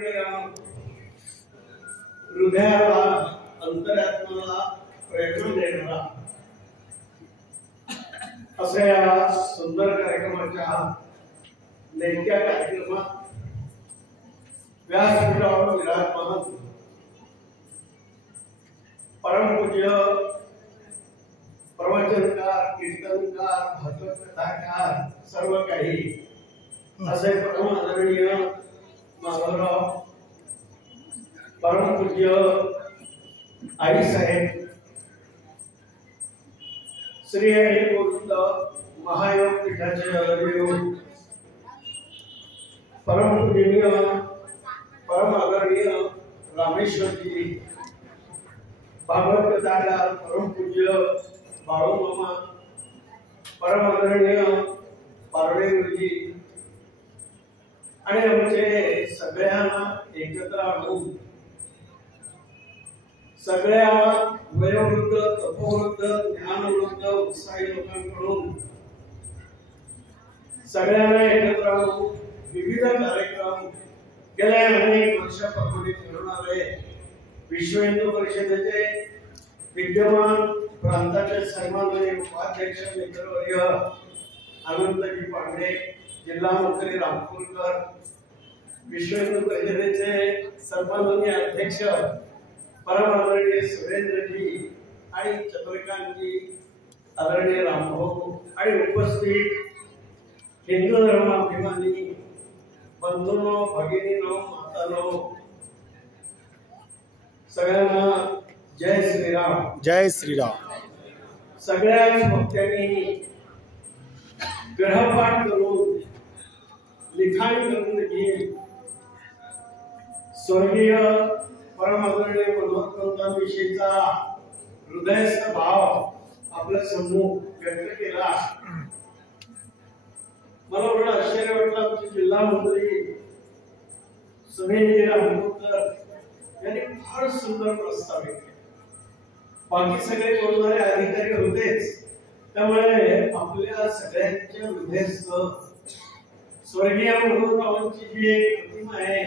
आणि हृदयाला अंतरात्म्याला प्रेरणा देणारा अशा या सुंदर कार्यक्रमाच्या नेमक्या कार्यक्रमात व्यासपीठावर विराजमान परमपूज्य प्रवचनकार, कीर्तनकार, भागवत कथाकार सर्व काही असे परम आदरणीय माधवराव परमपूज्य आई साहेब श्री हरी गोविंद महायोग पीठाचे अग्रदेव परमपूजनीय परम आदरणीय रामेश्वरजी भागवत कथाकार परमपूज्य बाळूमामा परम आदरणीय पारडे गुरुजी आणि आमचे सगळ्यांना एकत्र आणून सगळ्या वयोवृद्ध, तपोवृद्ध, ज्ञानवृद्ध, उत्साही लोकांकडून सगळ्यांना एकत्र आणून विविध कार्यक्रम गेल्या अनेक वर्षापासून करून आले. विश्व हिंदू परिषदेचे विद्यमान प्रांताचे सन्माननीय उपाध्यक्ष मित्रवर्य आनंदजी पांडे, जिल्हा मंत्री रामपूरकर, विश्व हिंदू परिषदेचे सन्माननीय अध्यक्ष परम आदरणीय सुरेंद्रजी आणि चंद्रकांतजी, आदरणीय रामभाऊ आणि उपस्थित हिंदू धर्माभिमानी बंधूंनो, भगिनींनो, मातांनो, सगळ्यांना जय श्रीराम. जय श्रीराम. सगळ्याच भक्तांनी ग्रहपाठ करून लिखाण करून घेऊन स्वर्गीय परम आदरणीय मनोहरपंतांविषयीचा हृदयस्थ भाव आपल्या समोर व्यक्त केला. मला बरं आश्चर्य वाटलं. आमचे जिल्हा मंत्री सुनीलजी रामपूरकर यांनी फार सुंदर प्रस्ताव केले. बाकी सगळे बोलणारे अधिकारी होतेच, त्यामुळे आपल्या सगळ्यांच्या हृदयस्थ स्वर्गीय मनोहररावांची जी एक प्रतिमा आहे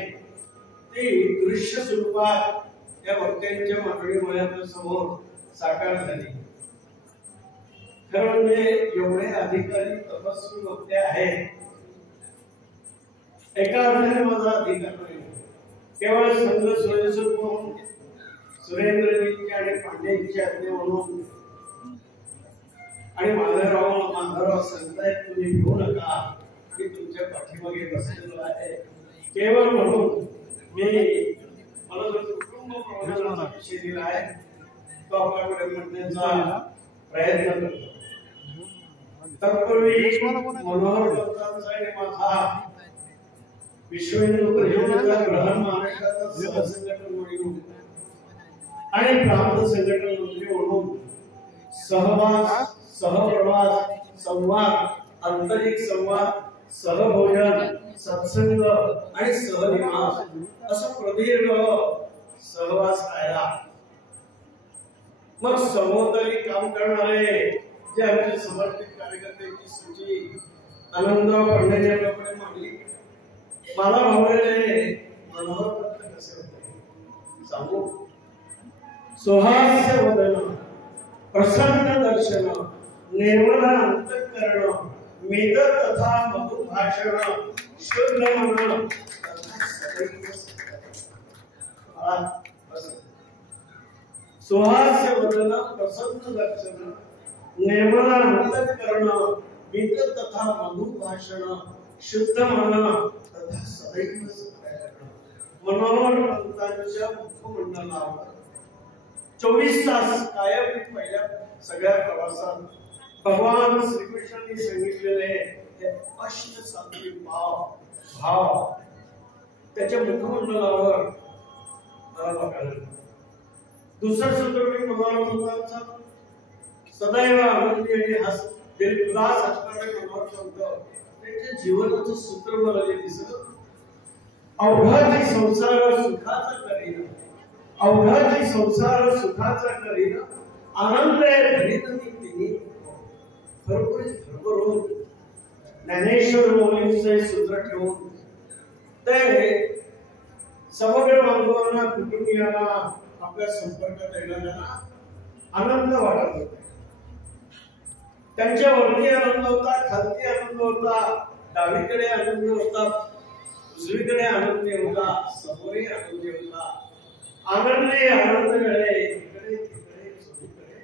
ती दृश्य स्वरूपात या भक्तांच्या मागणीमुळे आपल्या समोर साकार झाली. खरं म्हणजे एवढे अधिकारी तपस्वी भक्ते आहेत. एका अर्थाने माझा अधिकार नाही, केवळ संघ स्वयंसेवक म्हणून सुरेंद्रजींची आणि पांडेंची आज्ञा म्हणून आणि माधवराव सांगतायत तुम्ही घेऊ नका, मी तुमच्या पाठीमागे बसलेलो आहे केवळ म्हणून मी मला जो कुटुंब प्रबोधनाचा विषय दिला आहे तो आपल्याकडे म्हणण्याचा प्रयत्न करतो. तत्पूर्वी मनोहरपंतांचा आणि माझा विश्व हिंदू परिषदेचा ग्रहण महाराष्ट्राचा सहसंघटन म्हणून आणि प्रांत संघटन मंत्री म्हणून सहवास, सहप्रवास, संवाद, आंतरिक संवाद, सहभोजन, सत्संग आणि सहनिवास असं प्रदीर्घ सहवास राहिला. मग सभोवताली काम करणारे जे आमचे समर्पित कार्यकर्त्यांची सूची आनंदराव पांडे यांच्याकडे मागली. मला भावलेले मनोहरपंत कसे होते सांगू. सुहास्य वदन, प्रसन्न दर्शन, निर्मल अंतःकरण, मेद तथा मधुर भाषण, शुद्ध मन सुहास्य वदन, प्रसन्न दर्शन, निर्मल अंतःकरण, मेद तथा मधुर भाषण, शुद्ध मन तथा सदैव मनोहरपंतांच्या मुखमंडलावर 24 तास कायम पहिल्या सगळ्या प्रवासात भगवान श्रीकृष्णांनी सांगितलेले ते अष्टसात्विक भाव त्याच्या मुखमंडलावर मला बघायला. दुसरं सूत्र मी मनोहरपंतांचा सदैव आनंदी आणि दिलखुलास असणारे मनोहरपंत त्यांच्या जीवनाचं सूत्र मला जे दिसलं, अवघाची संसार सुखाचा करीन, अवघाची संसार सुखाचा करीन, आनंद भरीत तिन्ही. भरभरून ज्ञानेश्वर मौलींचे सूत्र ठेवून ते समग्र बांधवांना कुटुंबियांना आपल्या संपर्कात येणाऱ्यांना आनंद वाटत होता. त्यांच्या वरती आनंद होता, खालती आनंद होता, डावीकडे आनंद होता, उजवीकडे आनंद होता, समोरही आनंद होता. आनंदी आनंद मिळे इकडे तिकडे सगळीकडे.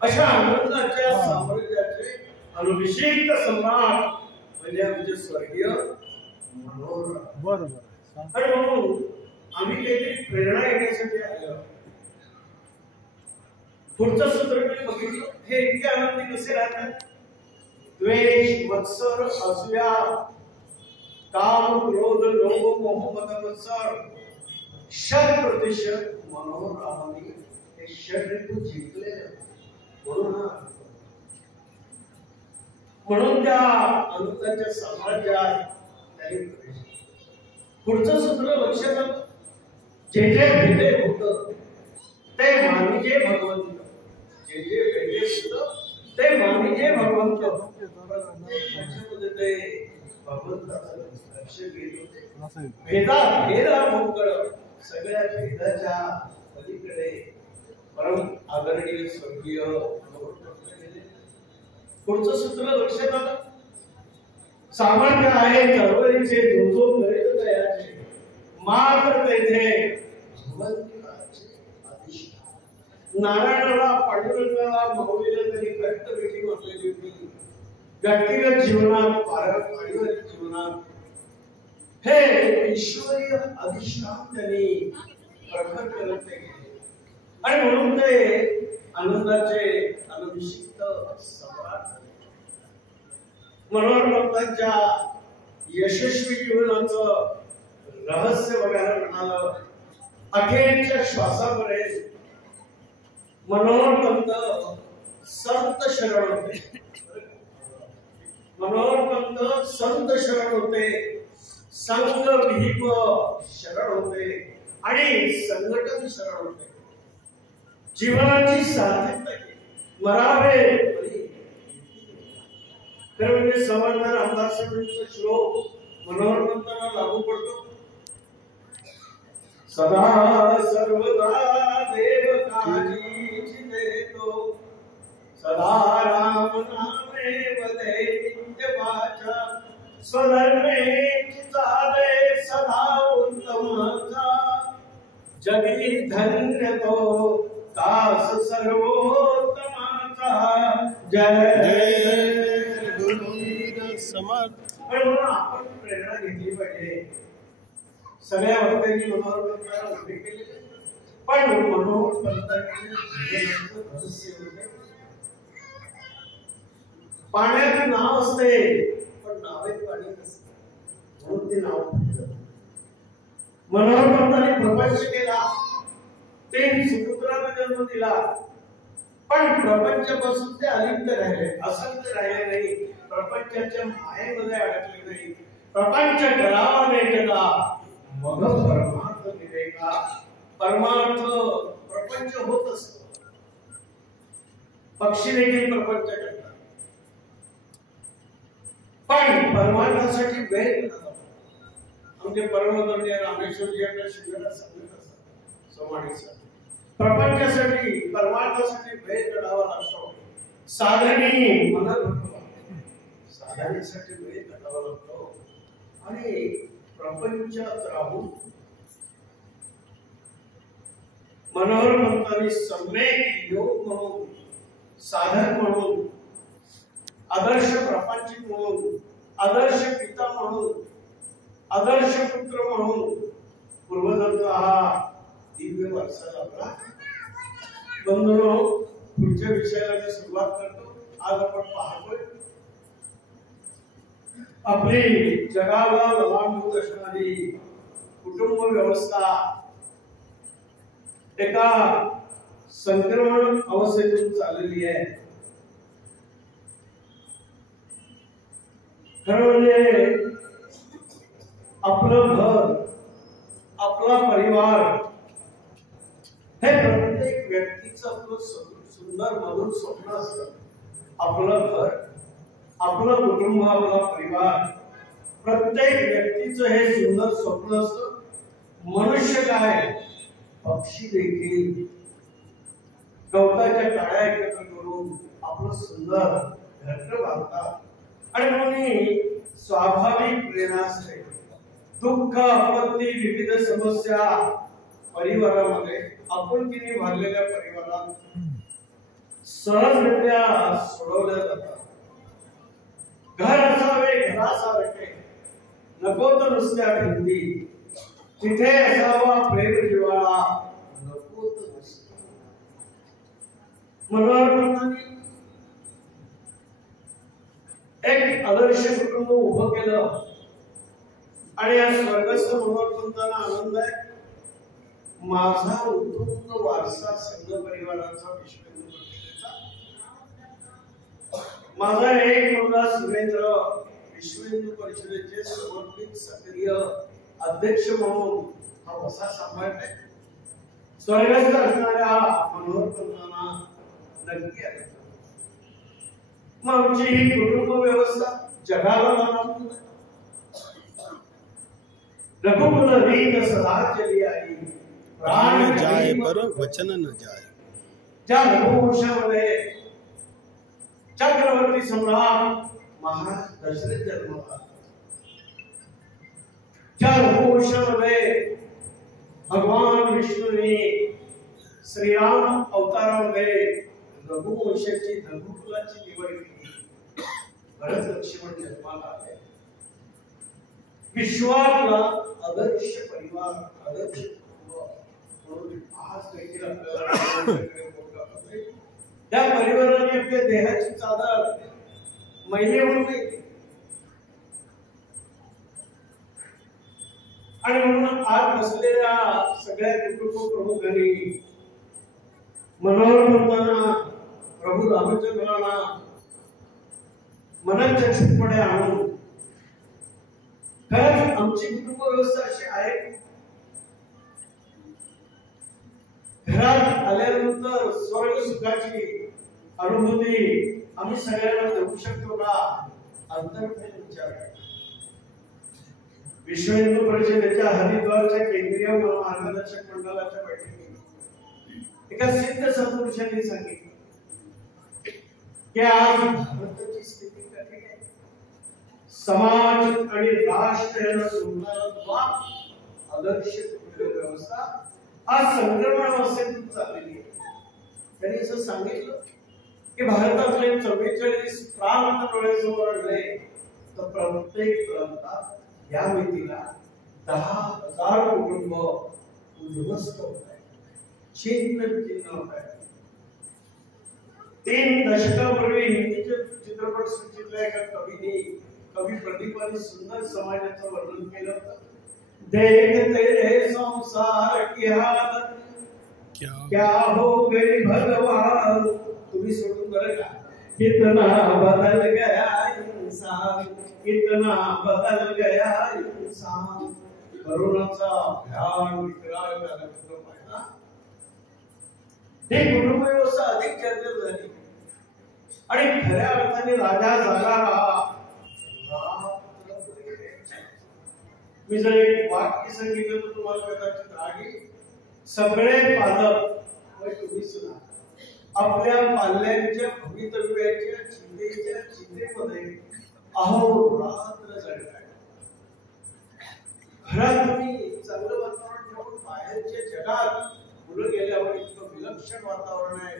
अशा आनंदाच्या साम्राज्याचे अभिषेक सम्राट म्हणजे आमचे स्वर्गीय मनोहर. बरोबर. आणि म्हणून आम्ही काहीतरी प्रेरणा घेण्यासाठी आलो. पुढचं सूत्र मी बघितलं, हे इतके आनंदी कसे राहतात? द्वेष, मत्सर, असूया, काम, क्रोध, लोभ, मोह, मद, मत्सर 100% मनोहरामाने हे षड्रिपू जिंकले. म्हणून त्या आनंदाच्या साम्राज्यात त्यांनी प्रवेश केला. पुढचं सूत्र लक्षात आलं, जे जे भेटे होत ते मानिजे भगवंत. जे जे भेटे होत ते मानिजे भगवंत. त्याच्यामध्ये ते भगवंताचं लक्ष घेत होते. भेदा मोकळ सगळ्या भेदाच्या पलीकडे परम आदरणीय स्वर्गीय. पुढचं सूत्र लक्षात आलं, सामर्थ्य आहे चळवळीचे जो जो करेल दयाचे मात्र तेथे भगवंताचे अधिष्ठान. नारायणाला पांडुरंगाला माऊलीला तरी घट्ट भेटी म्हटलेली होती. व्यक्तिगत जीवनात पारिवारिक जीवनात हे ईश्वरीय अधिष्ठान त्यांनी प्रकट करत गेले. आणि म्हणून ते आनंदाचे अनभिषिक्त सम्राट झाले. मनोहर भक्तांच्या यशस्वी जीवनाचं रहस्य बघायला मिळालं. अखेरच्या श्वासापर्यंत मनोहर पंत संत शरण होते. मनोहर पंत संत शरण होते, संघ विहिप शरण होते आणि संघटन शरण होते. जीवनाची सार्थकता केली. मरावे तर म्हणजे समर्थान आमदार साहेबांचा श्लोक मनोहर पंतांना लागू पडतो. सदा सर्वदा देव काजी चिंतेतो, सदा राम नामे वदे नित्य वाचा, स्वधर्मे चाले सदा उत्तमाचा, जगी धन्य तो दास सर्वोत्तमाचा. जय जय गुरुवीर समर्थ. आपण प्रेरणा घेतली पाहिजे. सगळ्या भक्तांनी मनोहर पंतांना उभे केले, पण मनोहर पंतांनी रहस्य होते. पाण्यात नाव असते पण नावेत पाणी नसते, म्हणून ते नाव. मनोहर पंतांनी प्रपंच केला, ते सुपुत्राला जन्म दिला, पण प्रपंचापासून ते अलिप्त राहिले, असंत राहिले नाही, प्रपंचाच्या मायेमध्ये अडकले नाही. प्रपंच करावा भेटला मग परमार्थ मिळेगा. परमार्थ प्रपंच होत असतो. पक्षी देखील प्रपंच करतात, पण परमार्थासाठी वेळ लागतो. आमचे परमधर्मीय रामेश्वरजी आपल्या शिबिरात सांगत असतात, सोमाणीचा प्रपंचासाठी परमार्थासाठी वेळ काढावा लागतो. साधने मन भटवा, साधनेसाठी वेळ काढावा लागतो. आणि प्रपंचात राहून मनोहर पंतांनी सम्यक योग म्हणून, साधक म्हणून, आदर्श प्रपंचित म्हणून, आदर्श पिता म्हणून, आदर्श पुत्र म्हणून पूर्वजांचा हा दिव्य वारसा लाभला. बंधुनो, पुढच्या विषयाला मी सुरुवात करतो. आज आपण पाहतोय आपली जगाला लांबून असणारी कुटुंब व्यवस्था एका संक्रमण अवस्थेतून चाललेली आहे. खरं म्हणजे आपलं घर, आपला परिवार हे प्रत्येक व्यक्तीचं आपलं सुंदर मधुर स्वप्न असतं. आपलं घर, आपलं कुटुंब, आपला परिवार प्रत्येक व्यक्तीचं हे सुंदर स्वप्न असतं. मनुष्य काय पक्षी देखील गवताच्या काड्या एकत्र करून आपलं सुंदर घरटं बांधतात. आणि म्हणून स्वाभाविक प्रेरणाश्रय दुःख आपत्ती विविध समस्या परिवारामध्ये आपुलकीने भरलेल्या परिवारात सहजरित्या सोडवल्या जातात. घर असावे घरासारखे, नको तर नुसत्या भिंती, तिथे असावा प्रेम जिव्हाळा, नको तर नुसतं. मनोहरपंतांनी एक आदर्श कुटुंब उभं केलं आणि या स्वर्गस्थ मनोहरपंतांना आनंद आहे. माझा उत्तुंग वारसा संघ परिवाराचा विश्वेंद्र परिषदेचा, माझा एक मुलगा सुरेंद्र विश्वेंद्र परिषदेचे समर्पित सक्रिय अध्यक्ष म्हणून हा वसा सांभाळते. स्वर्गस्थ असणाऱ्या मनोहरपंतांना नक्की आहे. मग आमची ही कुटुंब व्यवस्था जगाला मानवून रघुकुल रीत सदा चली आई, प्राण जाए पर वचन न जाए. त्या रघुवंशामध्ये चक्रवर्ती सम्राट महाराज दशरथ जन्मला. त्या रघुवंशामध्ये भगवान विष्णूने श्रीराम अवतारामध्ये रघुवंशाची रघुकुलाची निवड केली. भरत लक्ष्मण जन्माला आले. विश्वातला आदर्श परिवार, आदर्श म्हणून आज देखील आपल्याला त्या परिवाराने आपल्या देहाची चादर मैले म्हणून नाही. आणि म्हणून आज बसलेल्या सगळ्या कुटुंब प्रमुखांनी मनोहरपंतांना प्रभू रामचंद्रांना मनचक्षुपणे आणून खरंच आमची कुटुंब व्यवस्था अशी आहे. घरात आल्यानंतर स्वर्ग सुखाची अनुभूती आम्ही सगळ्यांना देऊ शकतो का? अंतर्मन विचार आहे. विश्व हिंदू परिषदेच्या हरिद्वारच्या केंद्रीय मार्गदर्शक मंडळाच्या बैठकीत एका सिद्ध सत्पुरुषांनी सांगितलं की आज भारताची स्थिती कठीण आहे. समाज आणि राष्ट्र यांना जोडणारा द्वार आदर्श कुटुंब व्यवस्था आज संक्रमण अवस्थेतून चाललेली आहे. त्यांनी असं सांगितलं की भारतातले 44 प्रांत डोळ्यासमोर आणले तर प्रत्येक प्रांतात या मितीला 10,000 कुटुंब उद्ध्वस्त होत आहेत, छिन्न विच्छिन्न होत आहेत. 3 दशकापूर्वी हिंदीच्या चित्रपट सृष्टीतल्या एका कवी प्रदीपाने सुंदर समाजाचं वर्णन केलं होतं. देखते रहे संसार की हालत क्या हो गई भगवान. तुम्ही सोडून बरं का. कितना बदल गया इंसान, कितना बदल गया इंसान. करोनाचा भयान विकराळ कालखंड पाहिला. ही कुटुंब व्यवस्था अधिक चर्चेत झाली आणि खऱ्या अर्थाने राजा झाला. मी जर एक वाक्य सांगितलं तर तुम्हाला कदाचित रागी. सगळे पालक तुम्ही सुद्धा आपल्या पाल्यांच्या भवितव्याच्या चिंतेमध्ये अहोरात्र जगताय. घरात तुम्ही चांगलं वातावरण ठेवून बाहेरच्या जगात मुलं गेल्यावर इतकं विलक्षण वातावरण आहे.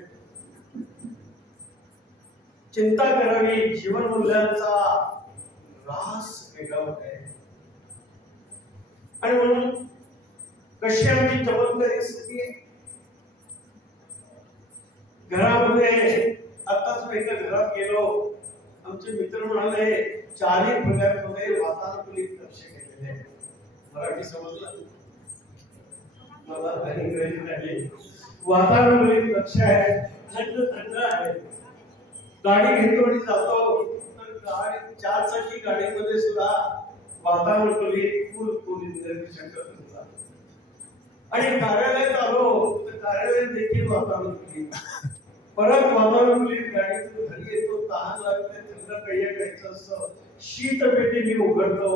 चिंता करावी. जीवन मूल्यांचा रास वेगळा होत आहे. आणि म्हणून कशी आमची चमत्कारी स्थिती आहे. घरामध्ये आताच एका घरात गेलो. आमचे मित्र म्हणाले 4 खोल्यांमध्ये वातानुकूलित कक्ष केलेले आहे. मराठी समजलं मला काही इंग्रजी नाही. वातानुकूलित कक्ष आहे, थंड थंड आहे. गाडी घेतो आणि जातो तर गाडी 4 चाकी गाडीमध्ये सुद्धा वातानुकूलित कूल निर्देशन करतात. आणि कार्यालयात आलो तर कार्यालयात देखील वातानुकूलित. परत वातानुकूलित गाडीतून घरी येतो, तहान लागते, थंड पेय प्यायचं असतं, शीतपेटी मी उघडतो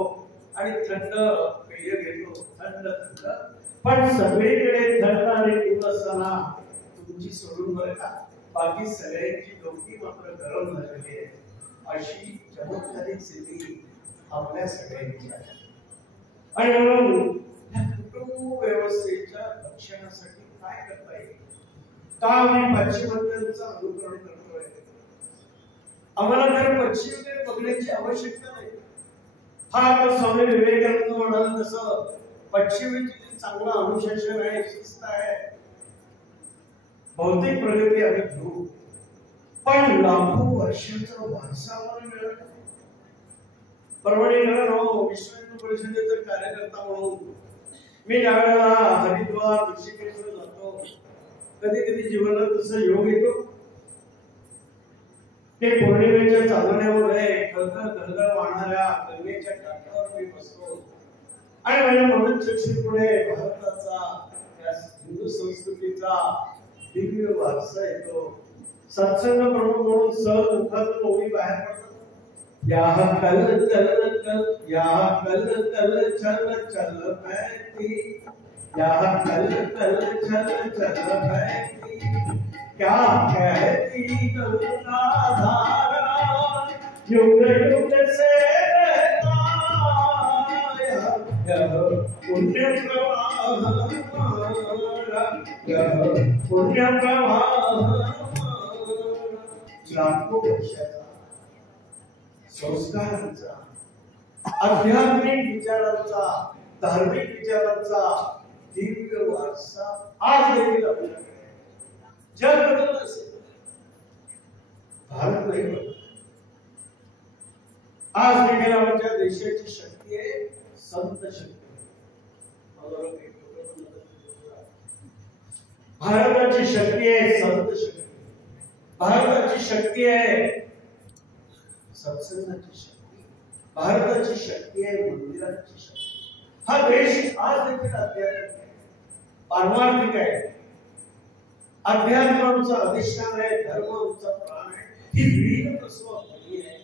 आणि थंड पेय घेतो, थंड थंड, पण सगळीकडे थंड आणि ऊन असताना तुमची सोडून बरं का बाकी सगळ्यांची डोकी मात्र गरम झालेली आहे. अशी चमत्कारिक स्थिती आपल्या सगळ्यांची आहे. आणि म्हणून या कुटुंब व्यवस्थेच्या रक्षणासाठी काय करता येईल? का आम्ही पाश्चिमात्यांचं अनुकरण करतोय? आम्हाला तर पश्चिमेकडे बघण्याची आवश्यकता नाही. हा आता स्वामी विवेकानंद म्हणाल तसं पश्चिमेचे चांगलं अनुशासन आहे, शिस्त आहे, भौतिक प्रगती आम्ही घेऊ, पण लाखो वर्षाचा वारसा आम्हाला मिळत नाही. परभणीकडे विश्व हिंदू परिषदेचा कार्यकर्ता म्हणून मी ज्यावेळेला हरिद्वार ऋषिकेशला जातो, कधी कधी जीवनात तसं योग येतो. ते पौर्णिमेच्या चांदण्यामध्ये गलगल वाहणाऱ्या गंगेच्या काठावर मी बसतो आणि माझ्या मनोचक्षुपुढे भारताचा या हिंदू संस्कृतीचा दिव्य वारसा येतो. सत्संग प्रमुख म्हणून सहज मुखातून ओळी बाहेर पडतात. या कल कल कल, या कल कल चल चल बहती, या कल कल चल चल बहती, क्या कहती गंगा धारा, युग युग से रहता यह पुण्य प्रवाह हमारा, यह पुण्य प्रवाह लाखो वर्षाचा संस्कारांचा, आध्यात्मिक विचारांचा, धार्मिक विचारांचा दिव्य वारसा आज देखील आपल्याकडे. जग बदलत असेल, भारत नाही बदलत. आज देखील आमच्या देशाची शक्ती आहे संत शक्ती. भारताची शक्ती आहे संत शक्ती. भारताची शक्ती आहे सत्संगाची शक्ती. भारताची शक्ती आहे मंदिराची शक्ती. हा देश आज देखील आध्यात्मिक आहे, पारमार्थिक आहे. अध्यात्माचा अधिष्ठान आहे, धर्माचा प्राण आहे. ही वीर तत्व भूमी आहे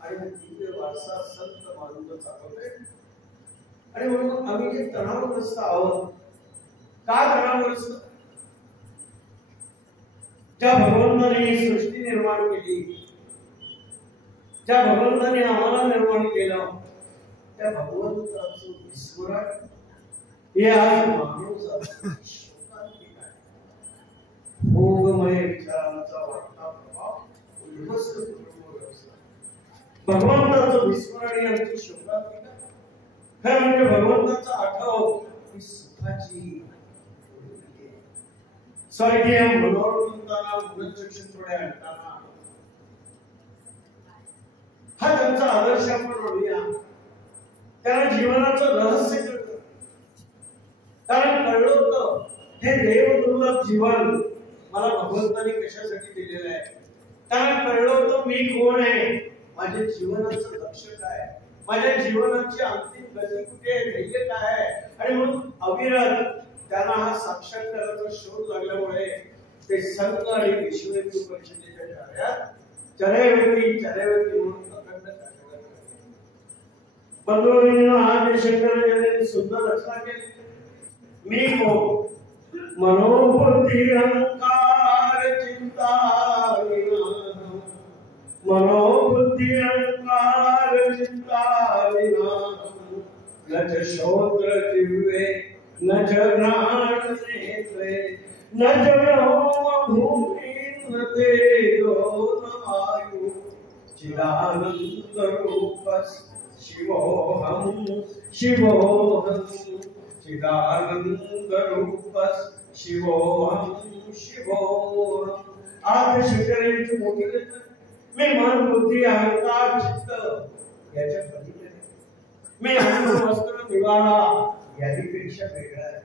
आणि दिव्य वारसा संत मानून चालवते. आणि म्हणून आम्ही जे तणावग्रस्त आहोत, का तणावग्रस्त? ज्या भगवंताने ही सृष्टी निर्माण केली, ज्या भगवंताने आम्हाला निर्माण केलं, त्या भगवंताचं विस्मरण हे आज मानव शोकांतिक आहे. भोगमय विचारांचा वाढता प्रभाव उद्ध्वस्त कुटुंब व्यवस्था, भगवंताचं विस्मरण ही आमची शोकांतिक आहे. खरं म्हणजे भगवंताचा आठव ही सुखाची स्वर्गीय मनोरंजनाला मनोचक्षुपुढे आणताना हा त्यांचा आदर्श आपण म्हणूया. त्याला जीवनाचं रहस्य कळतं. कारण कळलं होतं हे देवदुर्लभ जीवन मला भगवंताने कशासाठी दिलेलं आहे. कारण कळलं होतं मी कोण आहे, माझ्या जीवनाचं लक्ष काय, माझ्या जीवनाची अंतिम गती कुठे आहे, ध्येय काय आहे. आणि म्हणून अविरत त्यांना हा साक्षात्काराचा शोध लागल्यामुळे ते संघ आणि विश्व हिंदू परिषदेच्या कार्यात चरैवती म्हणून अखंड कार्यरत आहे. बंधूंनो, आज शंकराचार्यांनी सुंदर रचना केली. मी कोण? मनोबुद्धी अहंकार चिंता विना, मनोबुद्धी अहंकार चिंता विना, न च श्रोत्र जिह्वे न च घ्राण नेत्रे, न च व्योम भूमि न तेजो न वायु, चिदानंद रूपस् शिवोऽहं शिवोऽहं, चिदानंद रूपस् शिवोऽहं शिवोऽहं. आज शंकरांची मोठी रचना. मी मन बुद्धी अहंकार चित्त याच्या पलीकडे, मी अन्न वस्त्र निवारा याहीपेक्षा वेगळा आहे.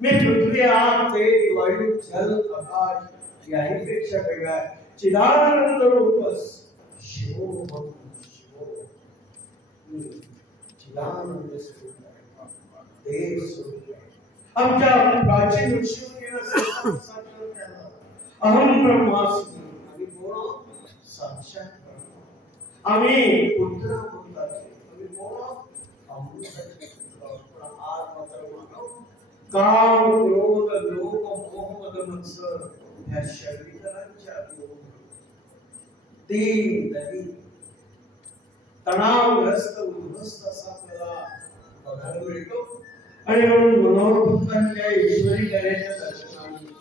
मी पृथ्वी आग तेज वायू जल आकाश याहीपेक्षा वेगळा आहे. चिदानंद रूपस शिवोऽहं शिवोऽहं, चिदानंद स्वरूप आहे, देव स्वरूप आहे. आमच्या प्राचीन ऋषीमुनींना सांगितलं त्याला अहम ब्रह्मास्मी, आम्ही कोण? साक्षात ब्रह्म. आम्ही पुत्र बोलतात, आम्ही कोण? काम क्रोध लोभ मोह मद मत्सर ह्या शरीरांच्या तीन नदी तणावग्रस्त उद्ध्वस्त असा आपल्याला बघायला मिळतो. आणि म्हणून मनोभूतांच्या ईश्वरी कार्याच्या दर्शनाने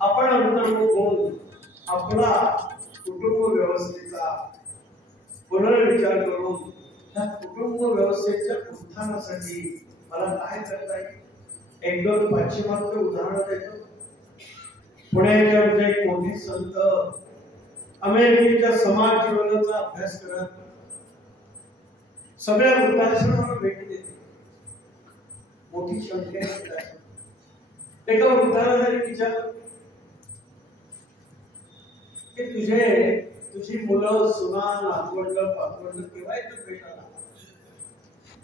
आपण अंतर्मुख होऊन आपला कुटुंब व्यवस्थेचा पुनर्विचार करून त्या कुटुंब व्यवस्थेच्या उत्थानासाठी मला काय करता येईल. एक दोन पाश्चिमात्य उदाहरण देतो. पुण्याच्या एक मोठे संत अमेरिकेच्या समाज जीवनाचा अभ्यास करत सगळ्या वृद्धाश्रमांना भेटी देते. मोठी संख्या एका वृद्धाला जरी विचारलं की तुझी मुलं सुना नातवंड पातवंड केव्हा येतात भेटायला,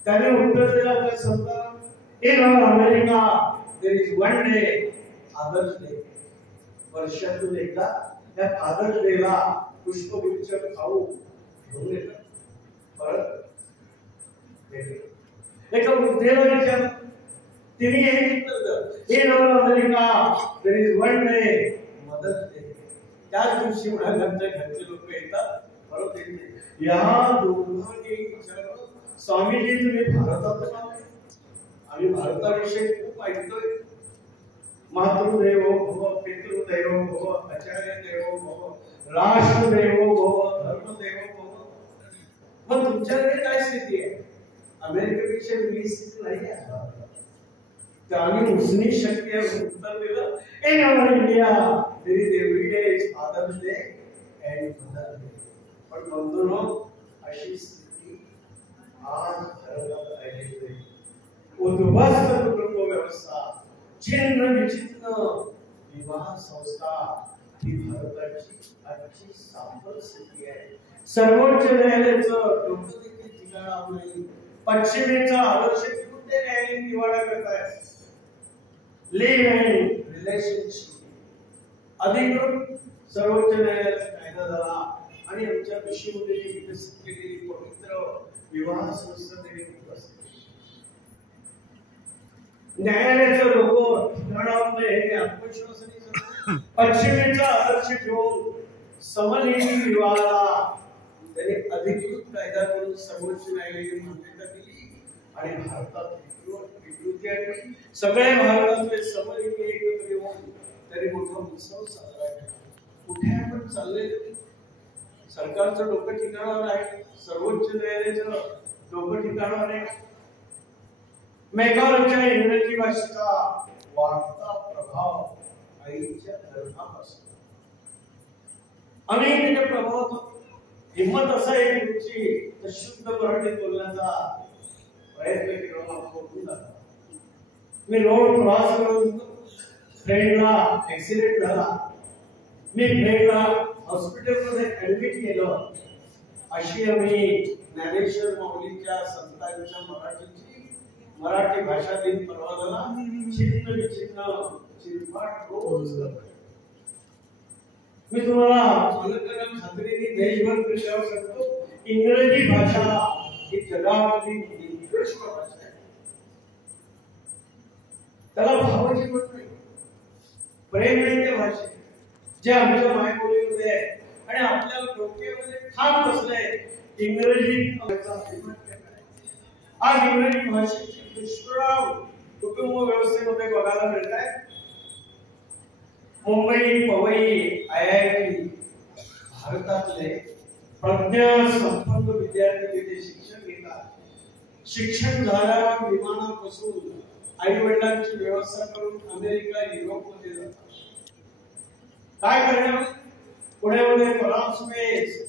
त्याने उत्तर दिलं आपल्या संतांना, in America there is one day Father's Day. वर्षातून एकदा त्या फादर्स डेला पुष्पगुच्छ खाऊ घेऊन येतात परत भेटतात. एका वृद्धेला विचारलं, तिने हे उत्तर दिलं, in America there is one day mother's day. त्याच दिवशी घरचे लोक येतात परत येत नाही. या दोघांनी विचारलं, स्वामीजी तुम्ही भारतात का? आम्ही भारताविषयी खूप ऐकतोय. मातृदेवो भव, पितृदेवो भव, आचार्य देवो भव, राष्ट्रदेवो भव, धर्मदेवो भव. मग तुमच्याकडे काय स्थिती आहे? अमेरिकेपेक्षा वेगळी स्थिती नाही आहे. तर आम्ही उसनी शक्य उत्तर दिलं, in our India there is every day is father's day and mother's day. पण बंधूंनो, अशी स्थिती आज भारतात राहिलेली आहे. उद्ध्वस्त कुटुंब व्यवस्था, छिन्न विच्छिन्न विवाह संस्था ही भारताची आजची सांबर स्थिती आहे. सर्वोच्च न्यायालयाचं डोकं देखील ठिकाणावर नाही. पश्चिमेचा आदर्श घेऊन ते न्यायालयीन निवाडा करतायत. लिव्ह इन रिलेशनशिप अधिकृत सर्वोच्च न्यायालयाचा कायदा झाला आणि आमच्या ऋषीमुनी विकसित केलेली पवित्र विवाह संस्था देखील बसली. न्यायालयाचं लोक ठिकाणावर हे आत्मविश्वासाने सांगतात. पश्चिमेचा आदर्श घेऊन समलिंगी विवाहाला त्यांनी अधिकृत कायदा करून सर्वोच्च न्यायालयाने मान्यता दिली आणि भारतात विकृती आणली. सगळ्या भारतातले समलिंगी एकत्र येऊन त्यांनी मोठा उत्सव साजरा केला. कुठे आपण चाललेलो? सरकारचं डोकं ठिकाणावर आहे, सर्वोच्च न्यायालयाचं डोकं ठिकाणावर आहे. मेघालयच्या इंग्रजी भाषेचा वाढता प्रभाव आईच्या गर्भापासून अनेक त्याच्या प्रभावात हिंमत असा आहे तुमची तर शुद्ध मराठी बोलण्याचा प्रयत्न केला. मी रोड क्रॉस करून फ्रेंडला ऍक्सिडेंट झाला, मी फ्रेंडला हॉस्पिटलमध्ये ऍडमिट केलं. अशी आम्ही ज्ञानेश्वर माऊलीच्या संतांच्या मराठी भाषा दिन परवा झाला. छिन्न विच्छिन्न चिरफाट रोज मी तुम्हाला चालकांना खात्रीने देशभर फिरल्यावर सांगतो, इंग्रजी भाषा ही जगातली निकृष्ट भाषा आहे. त्याला भावाची पण नाही, प्रेम नाही त्या भाषेत जे आमच्या मायबोलीमध्ये आहे. आणि आपल्याला डोक्यामध्ये ठाम बसलंय इंग्रजी आज इंग्रजी भाषेची दुष्परिणाम कुटुंब व्यवस्थेमध्ये बघायला मिळत आहे. मुंबई पवई IIT भारतातले प्रज्ञा संपन्न विद्यार्थी तिथे शिक्षण घेतात. शिक्षण झाल्यावर विमानात बसून आई वडिलांची व्यवस्था करून अमेरिका युरोपमध्ये जातात. काय करणार? पुण्यामध्ये परास्पेस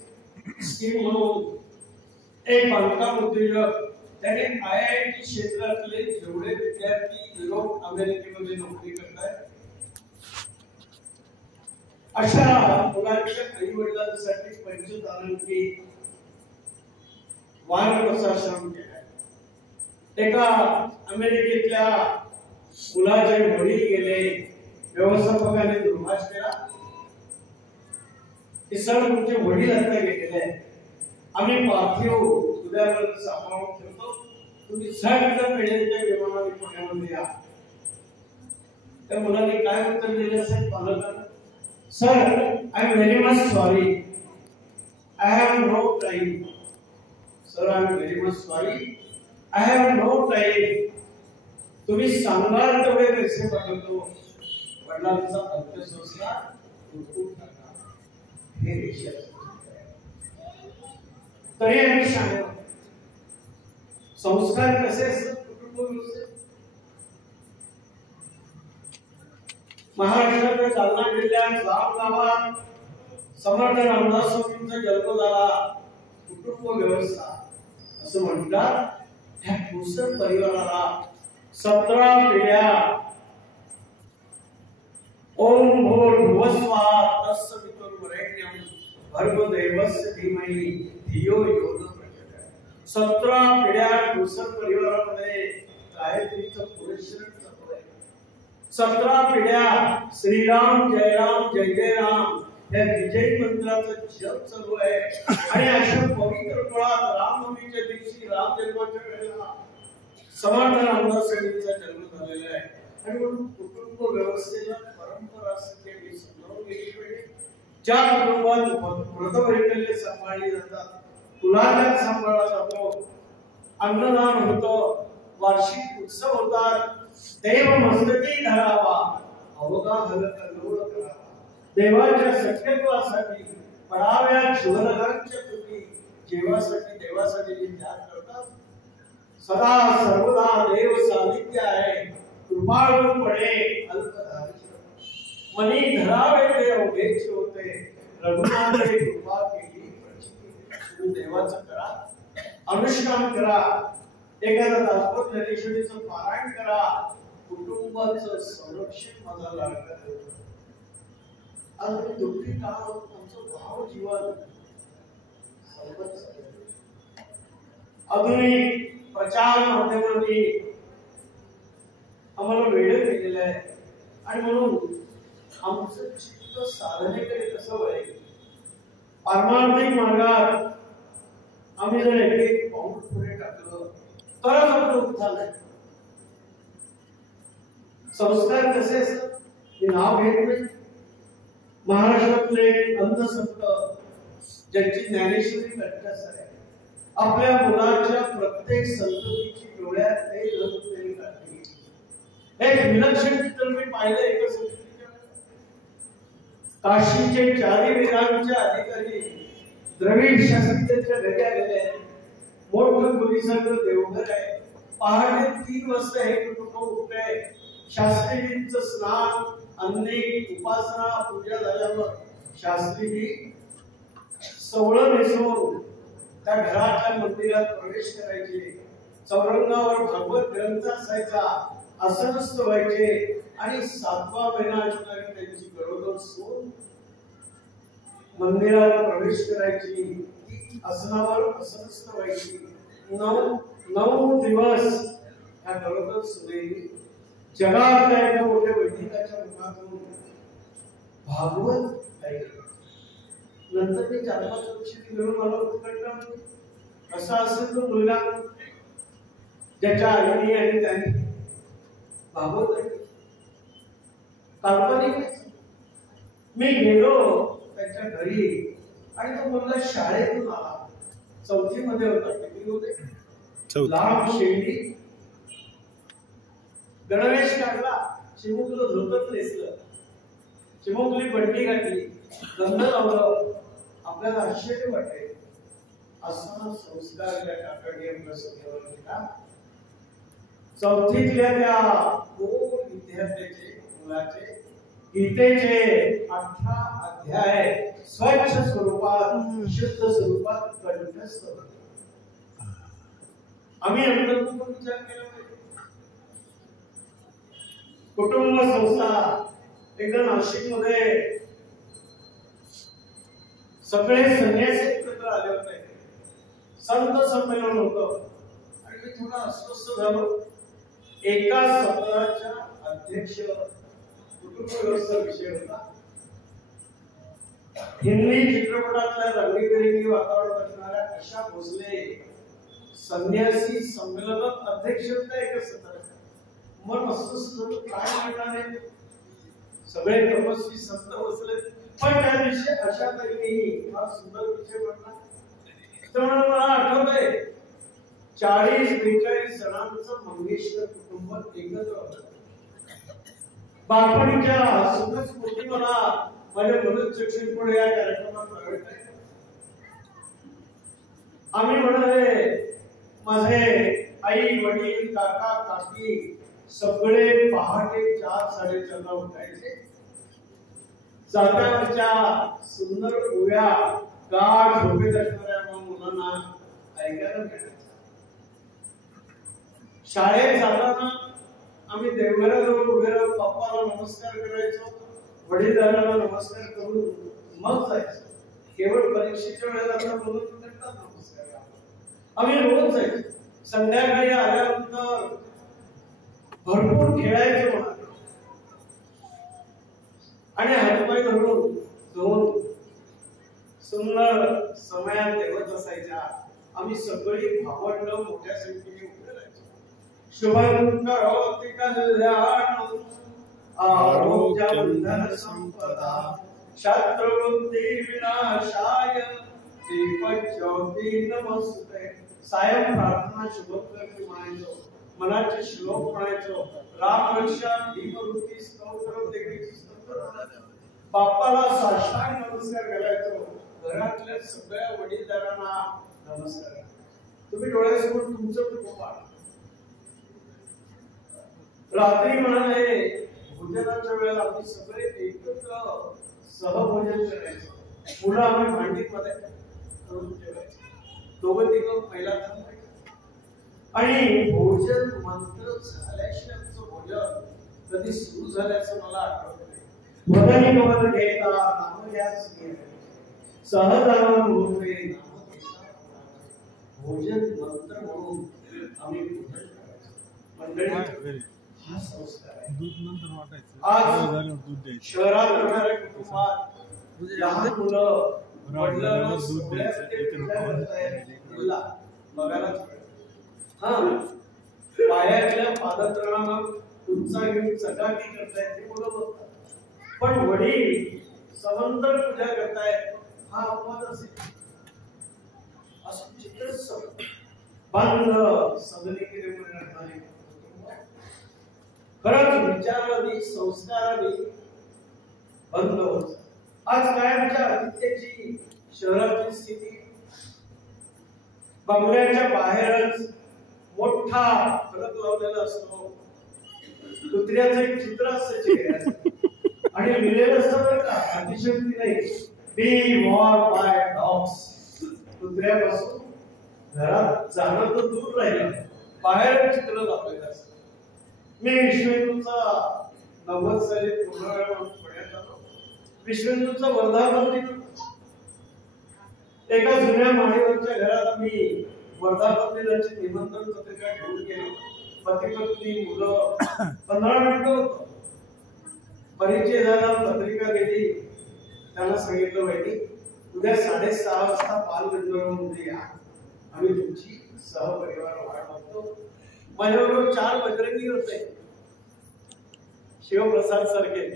स्कीम म्हणून एक बांधकाम उद्योजक त्याने IIT क्षेत्रातले जेवढे विद्यार्थी युरोप अमेरिकेमध्ये नोकरी करतात अशा मुलांच्या आई वडिलांसाठी पंचतारांकी वानप्रस्थाश्रम केला. एका अमेरिकेतल्या मुलाचे वडील गेले, व्यवस्थापकाने दुर्भाष केला की सर तुमचे वडील आता गेलेले आहेत, आम्ही पार्थिव उद्यापर्यंत सांभाळून ठेवतो, तुम्ही सगळं मिळेल त्या विमानाने पुण्यामध्ये या. त्या मुलाने काय उत्तर दिलं असेल पालकांना? Sir, I am very much sorry, I have no time. Sir, I am very much sorry, I have no time. तुम्ही सांगाल तेवढे पैसे पाठवतो. वडिलांचा अंत्यसंस्कार उरकून टाका. हे देशाचं तरी आम्ही सांगतो. संस्कार कसे असतात कुटुंब व्यवस्थेत? महाराष्ट्राच्या जालना जिल्ह्यात जाम गावात समर्थ रामदास स्वामींचा जन्म झाला. कुटुंब व्यवस्था असं म्हणतात. ह्या पुस्तक परिवाराला 17 पिढ्या. ओम भूर्भुवस्वाहा तत्सवितुर्वरेण्यं भर्गो देवस्य धीमहि धियो यो न प्रचोदयात्. 17 पिढ्या पुस्तक परिवारामध्ये गायत्रीचं पुरेश्वर चालू आहे. 17 पिढ्या श्रीराम जय राम जय जय राम या विजय मंत्राचं जप चालू आहे. आणि अशा पवित्र काळात रामनवमीच्या दिवशी राम जन्माच्या वेळेला समर्थ रामदास स्वामींचा जन्म झालेला आहे. आणि म्हणून कुटुंब व्यवस्थेला परंपरा असते. मी समजावून गेली पाहिजे. ज्या कुटुंबात व्रतवैकल्य सांभाळली जातात, कुलाचार सांभाळला जातो, अन्नदान होतं, वार्षिक उत्सव होतात, देव मस्तकी धरावा, अवघा हल कल्लोळ करावा, देवाच्या सत्यत्वासाठी पडाव्या शिवलगांच्या तुटी जीवासाठी देवासाठी जे त्याग करतात, सदा सर्वदा देव सानिध्य आहे, कृपाळूपणे अल्पधारी मनी धरावे ते अवघेच होते, रघुनाथे कृपा केली तुम्ही देवाचं करा, अनुष्ठान करा, एखादा दासबोध ज्ञानेश्वरीचं पारायण करा, कुटुंबाचं संरक्षण माझा लाडका देव. आज मी दुःखी का आहोत? आमचं भाव जीवन आधुनिक प्रचार माध्यमांनी आम्हाला वेळ केलेला आहे. आणि म्हणून आमचं चित्त साधनेकडे कसं वळेल? पारमार्थिक मार्गात आम्ही जर एक पाऊल पुढे टाकलं तरच आपलं उत्थान आहे. संस्कार कसे असतात हे नाव घेत नाही. महाराष्ट्रातले अंधसंत ज्यांची ज्ञानेश्वरी कंठस्थ आहे, आपल्या मुलाच्या प्रत्येक संततीची डोळ्यात ते लग्न काढली. एक विलक्षण चित्र मी पाहिलं एका संस्कृतीच्या. काशीचे चारी वेदांचे अधिकारी द्रविड शास्त्रीच्या घड्या गेले. मोठं पोलिसांचं देवघर आहे. पहाटे 3 वाजता हे कुटुंब उठले. शास्त्रीजींचं स्नान, अनेक उपासना पूजा झाल्यावर शास्त्रीजी सवळं नेसवून त्या घराच्या मंदिरात प्रवेश करायचे. चौरंगावर भगवत ग्रंथ असायचा, आसनस्थ व्हायचे आणि 7वा महिना असणारी त्यांची गरोदर सून मंदिरात प्रवेश करायची. ती आसनावर आसनस्थ व्हायची. 9 दिवस त्या गरोदर सुनेने जगातल्या एका मोठ्या वैदिकाच्या मुखातून भागवत ऐकलं. नंतर मी 4-5 वर्षी घेऊन मला उत्कंठा कसा असेल तो मुलगा ज्याच्या आईने आणि त्याने भागवत ऐकलं. काल्पनिक. मी गेलो त्याच्या घरी आणि तो मुलगा शाळेतून आला. 4थी मध्ये होता. किती होते? लांब शेंडी, गणवेश काढला, चिमुकलं धोतर नेसलं, चिमुकली बंडी घातली, गंध लावलं. आपल्याला आश्चर्य वाटेल असा संस्कार त्या काकांनी आपल्या सगळ्यावर केला. 4थीतल्या त्या 2 विद्यार्थ्याचे मुलाचे गीतेचे 18 अध्याय स्वच्छ स्वरूपात, शुद्ध स्वरूपात कंठस्थ होते. आम्ही अंतर्मुख विचार केला पाहिजे. कुटुंब संस्था एकदा नाशिक मध्ये सगळे संन्यासी एकत्र आले होते. संत संमेलन होतं आणि मी थोडा अस्वस्थ झालो. एका सत्राच्या अध्यक्ष कुटुंब व्यवस्था विषय होता. हिंदी चित्रपटातल्या रंगीबेरंगी वातावरण असणाऱ्या आशा भोसले संन्यासी संमेलनात अध्यक्ष होत्या एका सत्राच्या. मन अस्वस्थ झालं. काय म्हणणार आहे? सगळे तपस्वी संत बसले, पण त्या दिवशी अशा तऱ्हेने हा सुंदर विषय बनला. तर मला आठवतंय 40-42 जणांचं मंगेशकर कुटुंब एकत्र होतं. बालपणीच्या सुंदर स्मृती मला माझ्या मनोचक्षण पुढे या कार्यक्रमात प्रगट आहे. आम्ही म्हणाले, माझे आई वडील काका काकी सगळे पहाटे 4-4:30 ला उठायचे. जात्यावरच्या सुंदर ओव्या गाढ झोपेत असणाऱ्या मुलांना ऐकायला मिळायचं. शाळेत जाताना आम्ही देवघराजवळ उभे राहून बाप्पाला नमस्कार करायचो, वडीलधाऱ्यांना नमस्कार करून मग जायचो. केवळ परीक्षेच्या वेळेला आता बोलून करतात नमस्कार. आम्ही रोज जायचो. संध्याकाळी आल्यानंतर भरपूर खेळायचो म्हणा आणि हातपाय धरून दोन सुंदर समयात देवत असायच्या. आम्ही सगळी भावंड मोठ्या संख्येने उभे राहायचो. शुभंकरोति कल्याणं आरोग्यं संपदा शत्रुबुद्धि विनाशाय दीपज्योती नमस्ते. सायं प्रार्थना शुभंकर म्हणायचो, मनाचे श्लोक म्हणायचो, राम रक्षा दीपवृत्ती स्तोत्र देवीची स्तोत्र, बाप्पाला साष्टांग नमस्कार करायचो. घरातल्या सगळ्या वडीलधाऱ्यांना नमस्कार. तुम्ही डोळ्यासमोर तुमचं कुटुंब आहे. रात्री म्हणाले भोजनाच्या वेळेला आम्ही सगळे एकत्र सहभोजन करायचो. मुलं आम्ही भांडीमध्ये करून ठेवायचो. दोघं तिघं पहिला थांबायचं आणि भोजन मंत्र झाल्याशिवाय आमचं भोजन कधी सुरू झाल्याचं मला आठवत नाही. वदनी कवल घेता नाम घ्यास सहजानंद होते नाम घेता. भोजन मंत्र म्हणून आम्ही भोजन करायचो. मंडळी, हा संस्कार आहे. दूध नंतर वाटायचं. आज दूध द्यायचं. शहरात राहणाऱ्या कुटुंबात लहान मुलं वडिलांना दूध द्यायचं बघायलाच पायातल्या पादत्राणांना तुमचा घेऊन चकाकी करतायत ते मुलं बघतात. पण वडील समंतर पूजा करतायत हा अपवाद असेल. असं चित्र बंद सदनिकेने म्हणणारे खरंच विचाराने संस्काराने बंद होत. आज कायमच्या आतिथ्याची शहराची स्थिती, बंगल्याच्या बाहेरच मोठा फलक लावलेला असतो. कुत्र्याचं एक चित्र असतं चेहऱ्याचं आणि लिहिलेलं असतं बरं का, अतिशयोक्ती नाही, बी वॉर बाय डॉग्स. कुत्र्यापासून घरात जाणं तर दूर राहिलं, बाहेर चित्र लावलेलं असतं. मी विश्वेंदूचा 90 साली पूर्ण वेळ पुण्यात आलो. विश्वेंदूचा वर्धापन एका जुन्या माळीवरच्या घरात आम्ही वर्धापन दिनाची निमंत्रण पत्रिका घेऊन गेलो. पती पत्नी मुलं 15 मिनिटं होतो. परिचय झाला, पत्रिका दिली. त्यांना सांगितलं, वहिनी उद्या 6:30 वाजता बालगंधर्वमध्ये या, आम्ही तुमची सहपरिवार वाट बघतो. माझ्याबरोबर 4 बजरंगी होते, शिवप्रसाद सारखे.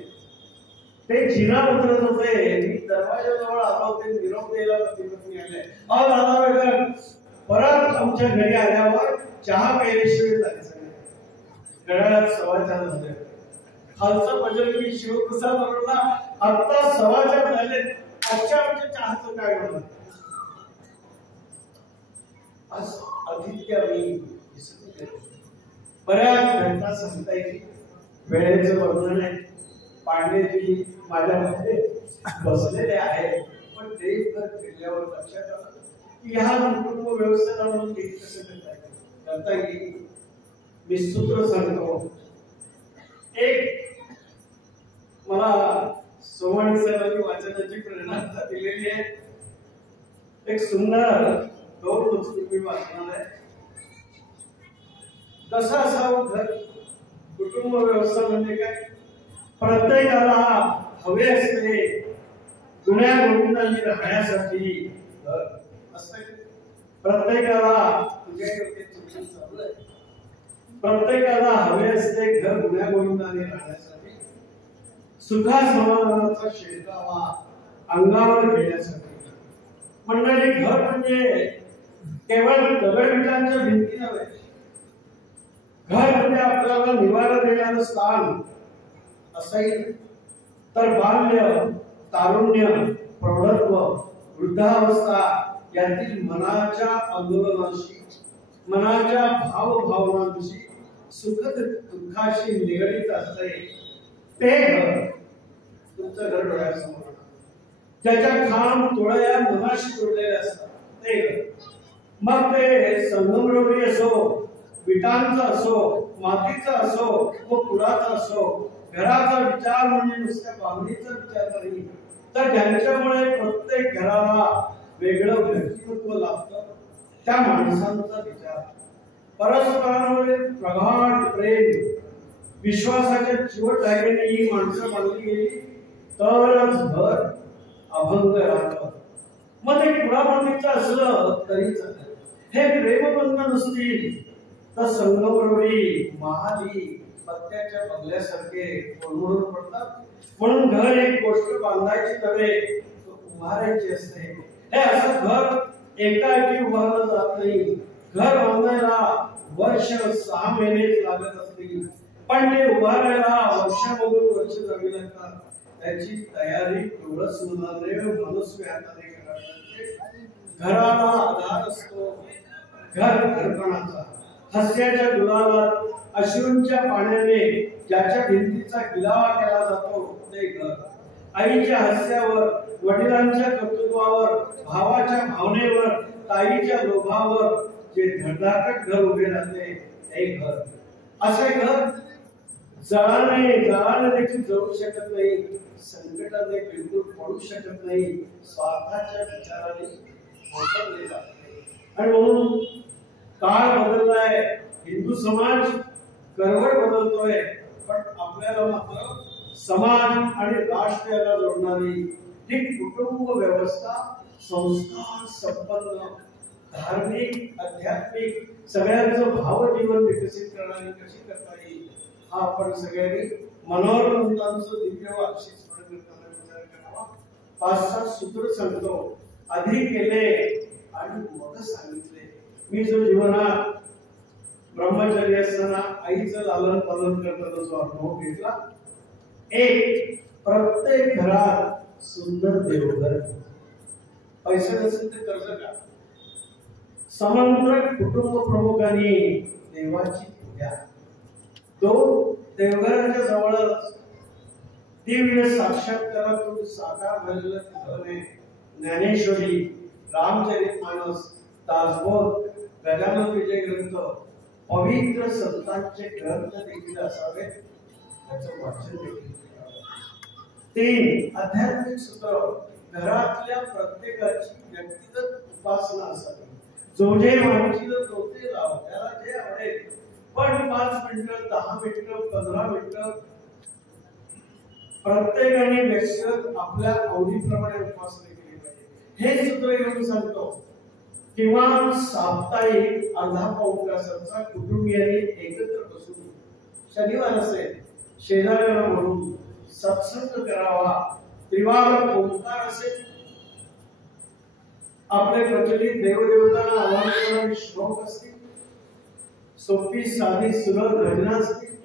ते जिना उतरत होते. मी दरवाजाजवळ आलो, ते निरोप द्यायला पती पत्नी आले. अहो दादा वेगळं परत आमच्या घरी आल्यावर चहा प्यायल्याशिवाय जायचं नाही. घड्याळात 4:15 झाले. खालचा बजरंगी शिवप्रसाद म्हणला, आता 4:15 झाले, आजच्या आमच्या चहाचं काय होणार. आज आदित्य मी बऱ्याच घटना सांगता येईल. वेळेचं वर्णन आहे. पांडेजी माझ्यामध्ये बसलेले आहेत, पण देवघर फिरल्यावर लक्षात आलं की ह्या कुटुंब व्यवस्थेला कसं करता येईल. मी सूत्र सांगतो. एक मला सोमाणी साहेबांनी वाचनाची प्रेरणा दिलेली आहे. एक सुंदर 2 पुस्तक मी वाचणार आहे. कसं असावं घर, कुटुंब व्यवस्था म्हणजे काय. प्रत्येकाला हवे असते गुण्या गोविंदांनी राहण्यासाठी घर असते. प्रत्येकाला प्रत्येकाला हवे असते घर गुण्या गोविंदांनी राहण्यासाठी. सुखा समाधानाचा शेळकावा अंगावर घेण्यासाठी. मंडळी, घर म्हणजे केवळ दगडविटांच्या भिंती नव्हे. घर म्हणजे आपल्याला निवारा देणारं स्थान असंही नाही, तर बाल्य, तारुण्य, प्रौढत्व, वृद्धावस्था यातील मनाच्या आंदोलनाशी, मनाच्या भावभावनांशी, सुख दुःखाशी निगडीत असते ते घर तुमचं घर डोळ्यासमोर. ज्याच्या खांब तुळया मनाशी जोडलेले असतात ते घर. मग ते संगमरवरी असो, विटांचा असो, मातीचा असो व कुडाचा असो, घराचा विचार म्हणजे नुसत्या बांधणीचा विचार नाही, तर ज्यांच्यामुळे प्रत्येक घराला वेगळं व्यक्तिमत्व लाभतं त्या माणसांचा विचार. परस्परांमध्ये प्रगाढ प्रेम, विश्वासाच्या चिवट धाग्याने ही माणसं बांधली गेली तरच घर अभंग राहतं. मग ते कुडामातीचं असलं तरी चालेल. हे प्रेमबंध नसतील तर संगमरवरी, महाली, पत्त्याच्या बंगल्यासारखे कोलमडून पडतात. म्हणून घर एक गोष्ट बांधायची नव्हे, उभारायची असते. हे असं घर एकाएकी उभारलं जात नाही. घर बांधायला वर्ष 6 महिने लागत असतील, पण ते उभारायला वर्षाबरोबर वर्ष जावी लागतात. त्याची तयारी डोळस मुलाने मनस्वी हाताने करावी. घराला आधार असतो घर घरपणाचा. हास्याच्या गुलालात, अश्रूंच्या पाण्याने ज्याच्या भिंतीचा गिलावा केला जातो ते घर. आईच्या हास्यावर, वडिलांच्या कर्तृत्वावर, भावाच्या भावनेवर, ताईच्या लोभावर जे धडधाकट घर उभे राहते ते घर. असे घर जळाने देखील जळू शकत नाही, संकटाने बिलकुल पडू शकत नाही, स्वार्थाच्या विचाराने मोठवले जात नाही. आणि म्हणून काळ बदललाय, हिंदू समाज करवड बदलतोय, पण आपल्याला मात्र समाज आणि राष्ट्र याला जोडणारी ही कुटुंब व्यवस्था संस्कार संपन्न, धार्मिक, आध्यात्मिक सगळ्यांचं भावजीवन विकसित करणारी कशी करता येईल हा आपण सगळ्यांनी मनोरंजनांचं दिव्य वार्षिक स्मरण करताना विचार करावा. 5-7 सूत्र सांगतो. आधी केले आणि मग सांगितले. मी जो जीवनात ब्रह्मचर्य असताना आईचं लालन पालन करताना जो अनुभव घेतला, एक, प्रत्येक घरात सुंदर देवघर. पैसे नसेल तर कर्ज का. समंत्र कुटुंब प्रमुखांनी देवाची पूजा. 2, देवघराच्या जवळच दिव्य साक्षात्कारातून साकार झालेलं घर आहे. ज्ञानेश्वरी, रामचरितमानस, दासबोध, गजानन विजय ग्रंथ, पवित्र संतांचे ग्रंथ देखील असावेत. त्याचं वाचन देखील करावं. 3, आध्यात्मिक सूत्र. घरातल्या प्रत्येकाची व्यक्तिगत उपासना असावी. जो जे माणशील तो ते लाव, त्याला जे आवडेल, पण 5 मिनिटं, 10 मिनिटं, 15 मिनिटं प्रत्येकाने व्यक्तिगत आपल्या आवडीप्रमाणे उपासना केली पाहिजे. हे सूत्र घेऊन सांगतो. किमान साप्ताहिक अर्धा पाऊण तासाचा कुटुंबियांनी एकत्र बसून, शनिवार असेल, शेजाऱ्याला म्हणून सत्संग करावा. त्रिवार ओंकार असेल, आपले प्रचलित देवदेवतांना आवाहन करणारे श्लोक असतील, सोपी साधी सुलभ भजनं असतील,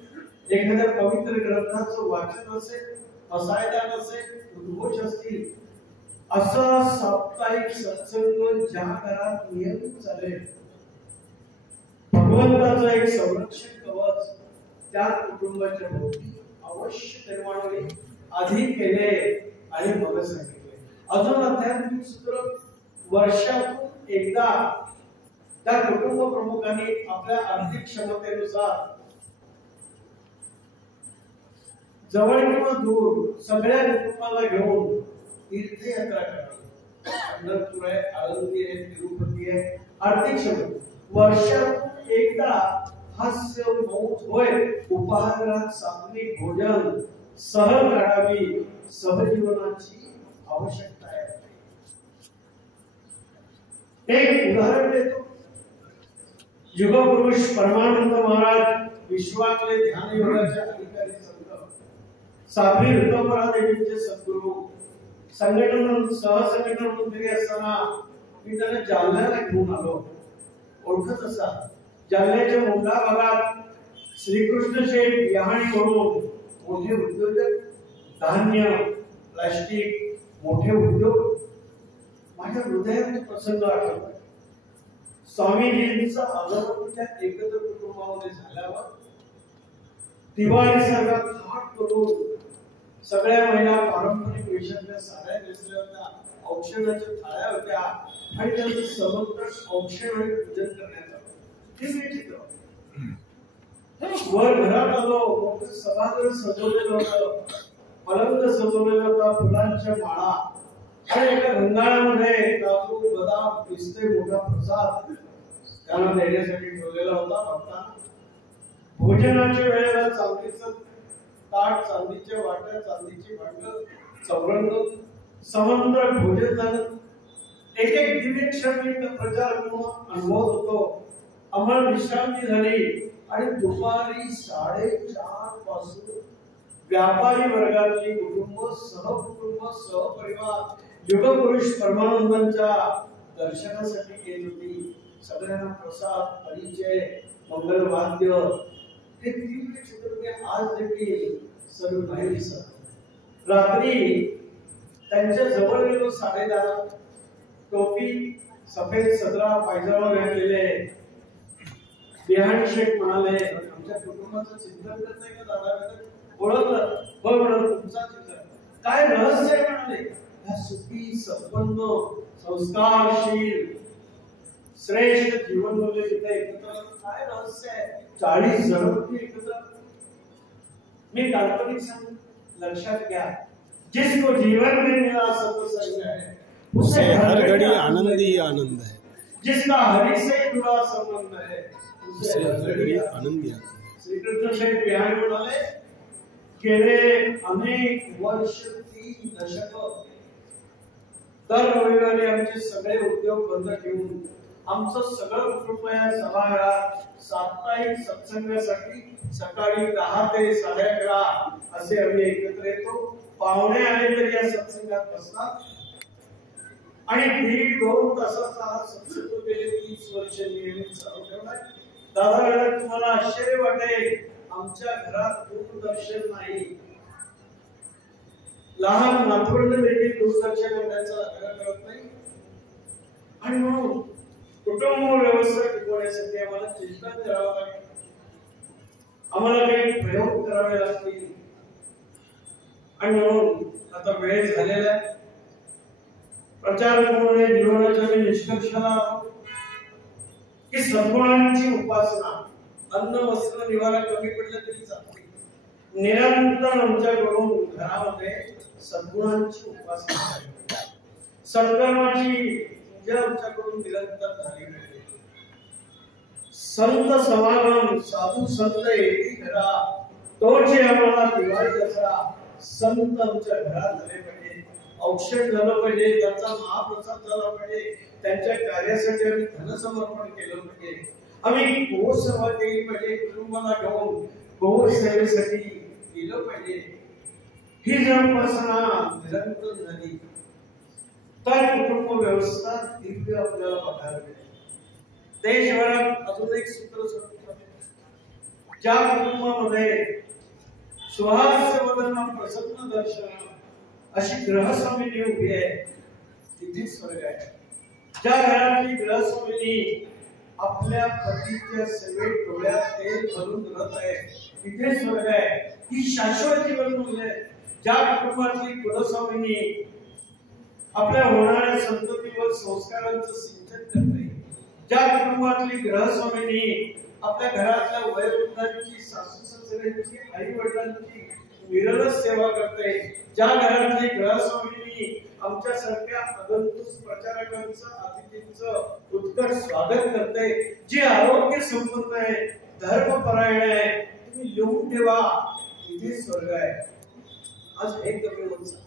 एखाद्या पवित्र ग्रंथाचं वाचन असेल, असायदान असेल, उद्घोष असतील, असा साप्ताहिक सत्संग ज्या घरात नियमित चालेल, भगवंताचं एक संरक्षण कवच त्या कुटुंबाच्या भोवती अवश्य निर्माण होईल. आधी केले आणि मग सांगितले. अजून आध्यात्मिक सूत्र. वर्षातून एकदा त्या कुटुंब प्रमुखांनी आपल्या आर्थिक क्षमतेनुसार जवळ किंवा दूर सगळ्या कुटुंबाला घेऊन तीर्थयात्रा करावी. पंढरपूर आहे, आळंदी आहे, तिरुपती आहे. आर्थिक क्षमता वर्षातून एकदा हास्य, मौज, होय, उपाहारगृहात सात्विक भोजन सहल काढावी. सहजीवनाची आवश्यकता आहे. एक उदाहरण देतो. युगपुरुष परमानंद महाराज, विश्वातले ध्यान योगाचे अधिकारी संत, साबरी ऋतुपरा देवीचे सद्गुरू सहसंघटन मंत्री असताना मी त्यांना जालन्याला घेऊन आलो. ओळखत असा जालन्याच्या मोंढा भागात श्रीकृष्ण शेठ यहाणी म्हणून मोठे उद्योजक, धान्य, प्लास्टिक, मोठे उद्योग. माझ्या हृदयात प्रसंग आठवतात. स्वामीजींचा आगमन त्या एकत्र कुटुंबामध्ये झाल्यावर दिवाळी सारखा थाट करून सगळ्या महिला पारंपरिक वेशातल्या साड्या नेसल्या होत्या, औक्षणाच्या थाळ्या होत्या आणि त्यांचं समंत्र औक्षण आणि पूजन करण्यात आलं. हे मी चित्र वर घरात आलो, मोठं सभागृह सजवलेलं होतं, पलंग सजवलेला होता, फुलांच्या माळा आणि एका रंगाळामध्ये काजू, बदाम, पिस्ते, मोठा प्रसाद त्यांना देण्यासाठी ठेवलेला होता. भक्तांना भोजनाच्या वेळेला चांदीचं ताट, चांदीच्या वाट्या, चांदीची भांड, चौरंग, समंत्र भोजन झालं. एक एक दिव्य क्षण प्रचार अनुभव होतो. अमर विश्रांती झाली आणि दुपारी 4:30 पासून व्यापारी वर्गातली कुटुंब, सहपरिवार युगपुरुष परमानंदांच्या दर्शनासाठी येत होती. सगळ्यांना प्रसाद, परिचय, मंगलवाद्य हे दिव्य चित्र आज देखील सर्व नाही दिसत. रात्री त्यांच्या जवळ गेलो 10:30. टोपी, सफेद सदरा, पायजामा घातलेले बिहाणी शेठ म्हणाले, आमच्या कुटुंबाचं चिंतन करत नाही का दादा? ओळखलं, हो म्हणून तुमचा चित्र काय रहस्य आहे म्हणाले. ह्या सुखी, संपन्न, संस्कारशील, श्रेष्ठ जीवन मूल्य तिथे एकत्र काय रहस्य आहे? 40 जण एकत्र. मी काल्पनिक सांग, लक्षात घ्या, जिसको जीवन में मिला सत्संग है उसे हर घड़ी आनंद ही आनंद है. जिसका हरि से जुड़ा संबंध है उसे हर घड़ी आनंद ही आनंद. श्रीकृष्ण शेठ बिहारी म्हणाले, गेले अनेक वर्ष, 3 दशक दर रविवारी आमचे सगळे उद्योग बंद ठेवून आमचं सगळं कुटुंब या सभागृहात साप्ताहिक सत्संगासाठी सकाळी 10 ते 11:30 असे आम्ही एकत्र येतो. पाहुणे आले तरी या सत्संगात बसतात आणि 1.5-2 तासाचा हा सत्संग गेले 30 वर्ष नियमित चालू ठेवलाय. दादा, तुम्हाला आश्चर्य वाटेल, आमच्या घरात दूरदर्शन नाही. लहान नातवंड देखील दूरदर्शन बघण्याचा आग्रह करत नाही. आणि म्हणून कुटुंब व्यवस्था टिकवण्यासाठी आम्हाला चिंतन करावं लागेल, आम्हाला काही प्रयोग करावे लागतील. आणि म्हणून आता वेळ झालेला आहे. प्रचार करून जीवनाच्या निष्कर्षाला की सद्गुणांची उपासना, अन्न वस्त्र निवारा कमी पडलं तरी चालते. निरंतर आमच्याकडून घरामध्ये सद्गुणांची उपासना, सत्कर्माची पूजा आमच्याकडून निरंतर झाली पाहिजे. संत समागम, साधू संत येती घरा, तोचे आम्हाला दिवाळी दसरा. संत आमच्या घरात झाले पाहिजे, औक्षण झालं पाहिजे, त्यांचा महाप्रसाद झाला पाहिजे, त्यांच्या कार्यासाठी आम्ही धनसमर्पण केलं पाहिजे, आम्ही गोसेवा केली पाहिजे, कुटुंबाला घेऊन गोसेवेसाठी केलं पाहिजे. ही जर उपासना निरंतर झाली तर कुटुंब व्यवस्था दिव्य आपल्याला बघायला मिळेल. देशभरात अजून एक सूत्र सांगतो, ज्या कुटुंबामध्ये सुहास्य वदन प्रसन्न दर्शन अशी ग्रहस्वामिनी उभी आहे तिथे स्वर्ग आहे. ज्या घरातली ग्रहस्वामिनी आपल्या पतीच्या सेवेत डोळ्यात तेल भरून रथ आहे तिथे स्वर्ग आहे. ही शाश्वत जीवन मूल्य आहे. ज्या कुटुंबातली कुलस्वामिनी आपल्या होणाऱ्या संततीवर संस्कारांचं सिंचन करते, ज्या कुटुंबातली ग्रहस्वामिनी आपल्या घरातल्या वयोवृद्धांची, सासू सासऱ्यांची, आई वडिलांची निरलस सेवा करते, ज्या घरातली ग्रहस्वामिनी आमच्यासारख्या आगंतुक प्रचारकांचं, अतिथींचं उत्कट स्वागत करते, जी आरोग्य संपन्न आहे, धर्मपरायण आहे, तुम्ही लिहून ठेवा, तिथे स्वर्ग आहे. आज हे कमी होत चाललंय.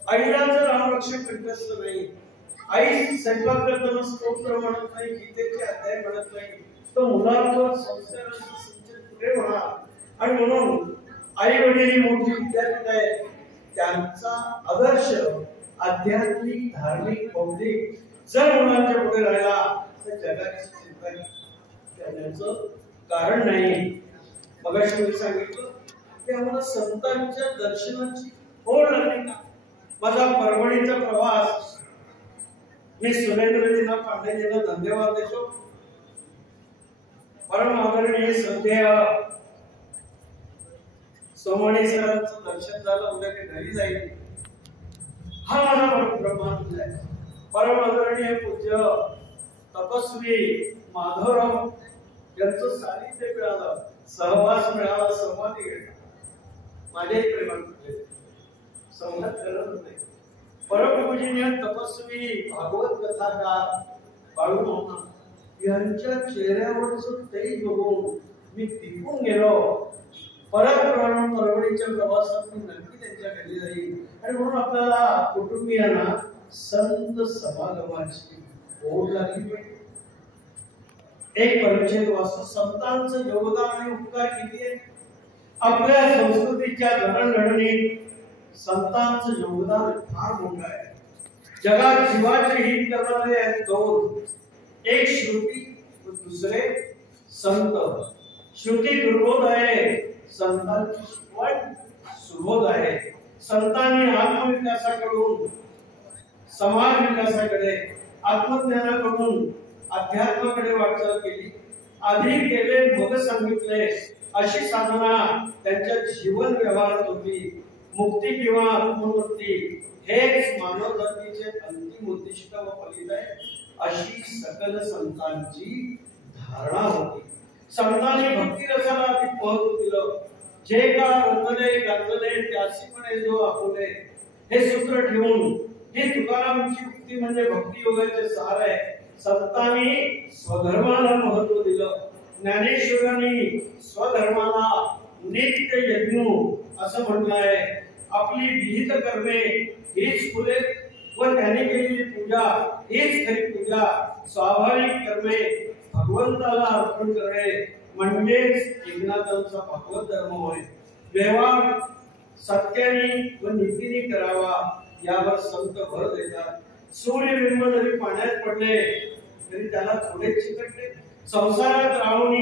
आईला जर रामरक्षक कंठस्थ नाही, आई स्वयंपाक करताना स्तोत्र म्हणत नाही, गीतेचे अध्याय म्हणत नाही, तो मुलांवर संस्कारांचं सिंचन कुठे होणार? आणि म्हणून आई वडील मोठी विद्यापीठ आहे, त्यांचा आदर्श आध्यात्मिक धार्मिक बौद्धिक जर मुलांच्या पुढे राहिला तर जगाची चिंता करण्याचं कारण नाही. मगाशी मी सांगितलं की आम्हाला संतांच्या दर्शनाची ओढ लागली का. माझा परभणीचा प्रवास मी सुरेंद्रजींना पांडेजींना धन्यवाद देतो. परम आदरणीय सध्या सोमणी सरांचं दर्शन झालं, उद्या ते घरी जाईल हा माझा ब्रह्मानंद आहे. परम आदरणीय पूज्य तपस्वी माधवराव यांचं सानिध्य मिळालं, सहवास मिळाला, संवादी घडला. माझ्याही प्रेमात संवाद करत होते. परमपूजनीय तपस्वी भागवत कथाकार बाळूमामा यांच्या चेहऱ्यावरचं तेज बघून मी दिपून गेलो. परत परवडीच्या प्रवासात मी नक्की त्यांच्या घरी जाईल. आणि म्हणून आपल्याला कुटुंबियांना संत समागमाची ओढ लागली पाहिजे. एक परिच्छेद वाचतो. संतांचं योगदान आणि उपकार किती आहे. आपल्या संस्कृतीच्या जडणघडणीत संतांचं योगदान फार मोठं आहे. जगात जीवाचे हित करणारे आहेत दोन, एक श्रुती व दुसरे संत. श्रुती दुर्बोध आहे, संतांची शिकवण सुबोध आहे. संतांनी आत्मविकासाकडून समाज विकासाकडे, आत्मज्ञानाकडून अध्यात्माकडे वाटचाल केली. आधी केले मग सांगितले अशी साधना त्यांच्या जीवन व्यवहारात होती. मुक्ती किंवा आत्ममुक्ती हेच मानव जातीचे अंतिम उद्दिष्ट व फलित आहे अशी सकल संतांची धारणा होती. संतांनी भक्ती रसाला अधिक महत्व दिलं. जे का रंगले गांजले त्यासी म्हणे जो आपुले हे सूत्र ठेवून ही तुकारामांची युक्ती म्हणजे भक्ती योगाचे सार आहे. संतांनी स्वधर्माला महत्व दिलं. ज्ञानेश्वरांनी स्वधर्माला नित्य यज्ञ असं म्हटलं आहे. आपली विहित कर्मे हीच फुले व त्याने केलेली पूजा हीच खरी पूजा. स्वाभाविक कर्मे भगवंताला अर्पण करणे म्हणजेच एकनाथांचा भगवत धर्म होय. व्यवहार सत्याने व नीतीने करावा यावर संत भर देतात. सूर्यबिंब जरी पाण्यात पडले तरी त्याला थोडे चिकटले. संसारात राहून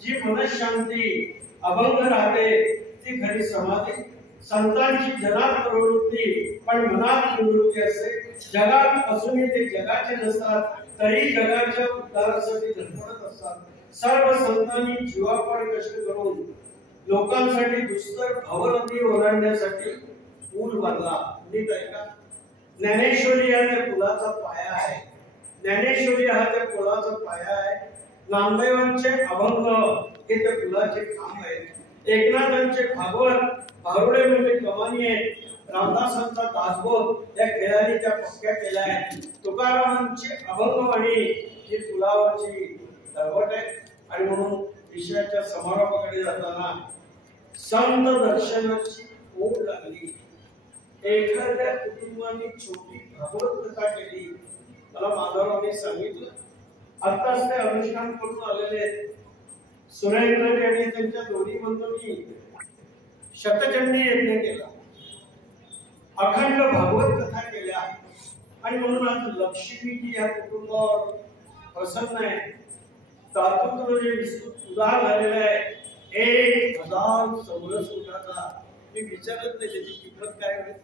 जी मनशांती अभंग राहते ती खरी समाधी. संतांची जगात प्रवृत्ती पण मनात निवृत्ती असते. जगात असूनही ते जगाचे नसतात तरी जगाच्या उद्धारासाठी धडपडत असतात. सर्व संतांनी जीवापाड कष्ट करून लोकांसाठी दुस्तर भवनदी ओलांडण्यासाठी पूल बांधला. नीट ऐका. ज्ञानेश्वरी हा त्या पुलाचा पाया आहे. ज्ञानेश्वरी हा त्या पुलाचा पाया आहे. नामदेवांचे अभंग हे त्या पुलाचे खांब आहेत. एकनाथांचे भागवत भारुडे म्हणजे कमानी आहेत. रामदासांचा दासबोध या खेळाने त्या पक्क्या केल्या आहेत. तुकारामांची अभंगवाणी ही पुलावरची दरवट आहे. आणि म्हणून विषयाच्या समारोपाकडे जाताना संत दर्शनाची ओढ लागली. एखाद्या कुटुंबाने छोटी भागवत कथा केली. मला माधवरावांनी सांगितलं आत्ताच ते अनुष्ठान करून आलेले आहेत. सुरेंद्र यांनी त्यांच्या दोन्ही बंधूंनी शतचंडी यज्ञ केला, अखंड भागवत कथा केल्या. आणि म्हणून आज लक्ष्मी जी या कुटुंबावर प्रसन्न आहे. दातृत्व जे विस्तृत उदार झालेलं आहे. 1000 चौरस फुटाचा. मी विचारत नाही त्याची किंमत काय होईल.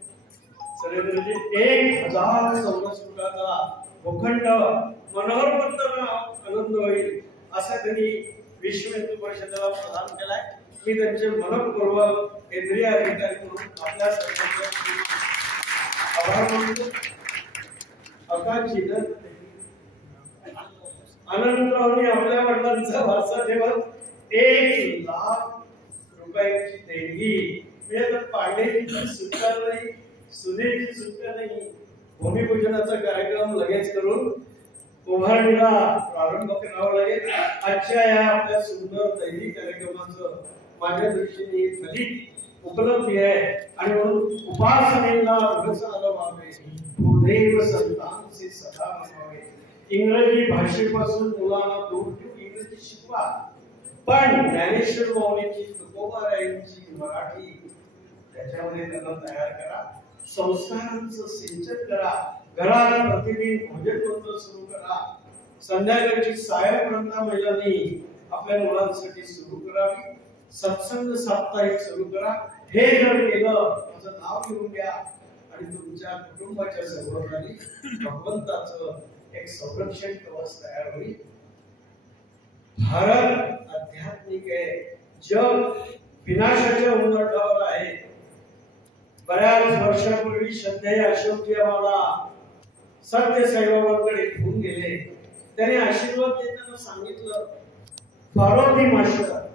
सुरेंद्रजी 1000 चौरस फुटाचा भूखंड मनोहरपंत आनंद होईल असा त्यांनी विश्व हिंदू परिषदेला प्रदान केलाय. मी त्यांचे मनपूर्वक केंद्रीय अधिकारी म्हणून आपल्या सर्वांचे आभार मानतो. अनंतरावनी आपल्या वडिलांचा वारसा ठेवत 1 लाख रुपयांची देणगी. म्हणजे पांडेची सुटका नाही, सुनेची सुटका नाही. भूमिपूजनाचा कार्यक्रम लगेच करून उभारणीला प्रारंभ करावा लागेल. आजच्या या आपल्या सुंदर दैनिक कार्यक्रमाचं माझ्या दृष्टीने फलित उपलब्धी आहे. आणि म्हणून उपासनेला रसाला व्हावे, भूदेव संतांचे सदा म्हणावे. इंग्रजी भाषेपासून मुलांना दूर ठेवून इंग्रजी शिकवा. पण ज्ञानेश्वर माऊलींची तुकोबारायांची मराठी त्याच्यामध्ये त्यांना तयार करा, संस्कारांचं सिंचन करा, घरात प्रतिदिन भोजन सुरू करा, संध्याकाळची सायंकाळपर्यंत महिलांनी आपल्या मुलांसाठी सुरू करावी, सत्संग साप्ताहिक सुरू करा. हे जर केलं माझं नाव घेऊन घ्या आणि तुमच्या कुटुंबाच्या सभोवताली भगवंताचं एक संरक्षण कवच तयार होईल. भारत आध्यात्मिक आहे, जग विनाशाच्या उंबरठ्यावर आहे. बऱ्याच वर्षापूर्वी श्रद्धेय अशोकजी आम्हाला सत्य साईबाबांकडे घेऊन गेले. त्याने आशीर्वाद देताना सांगितलं, फारोदी मास्टर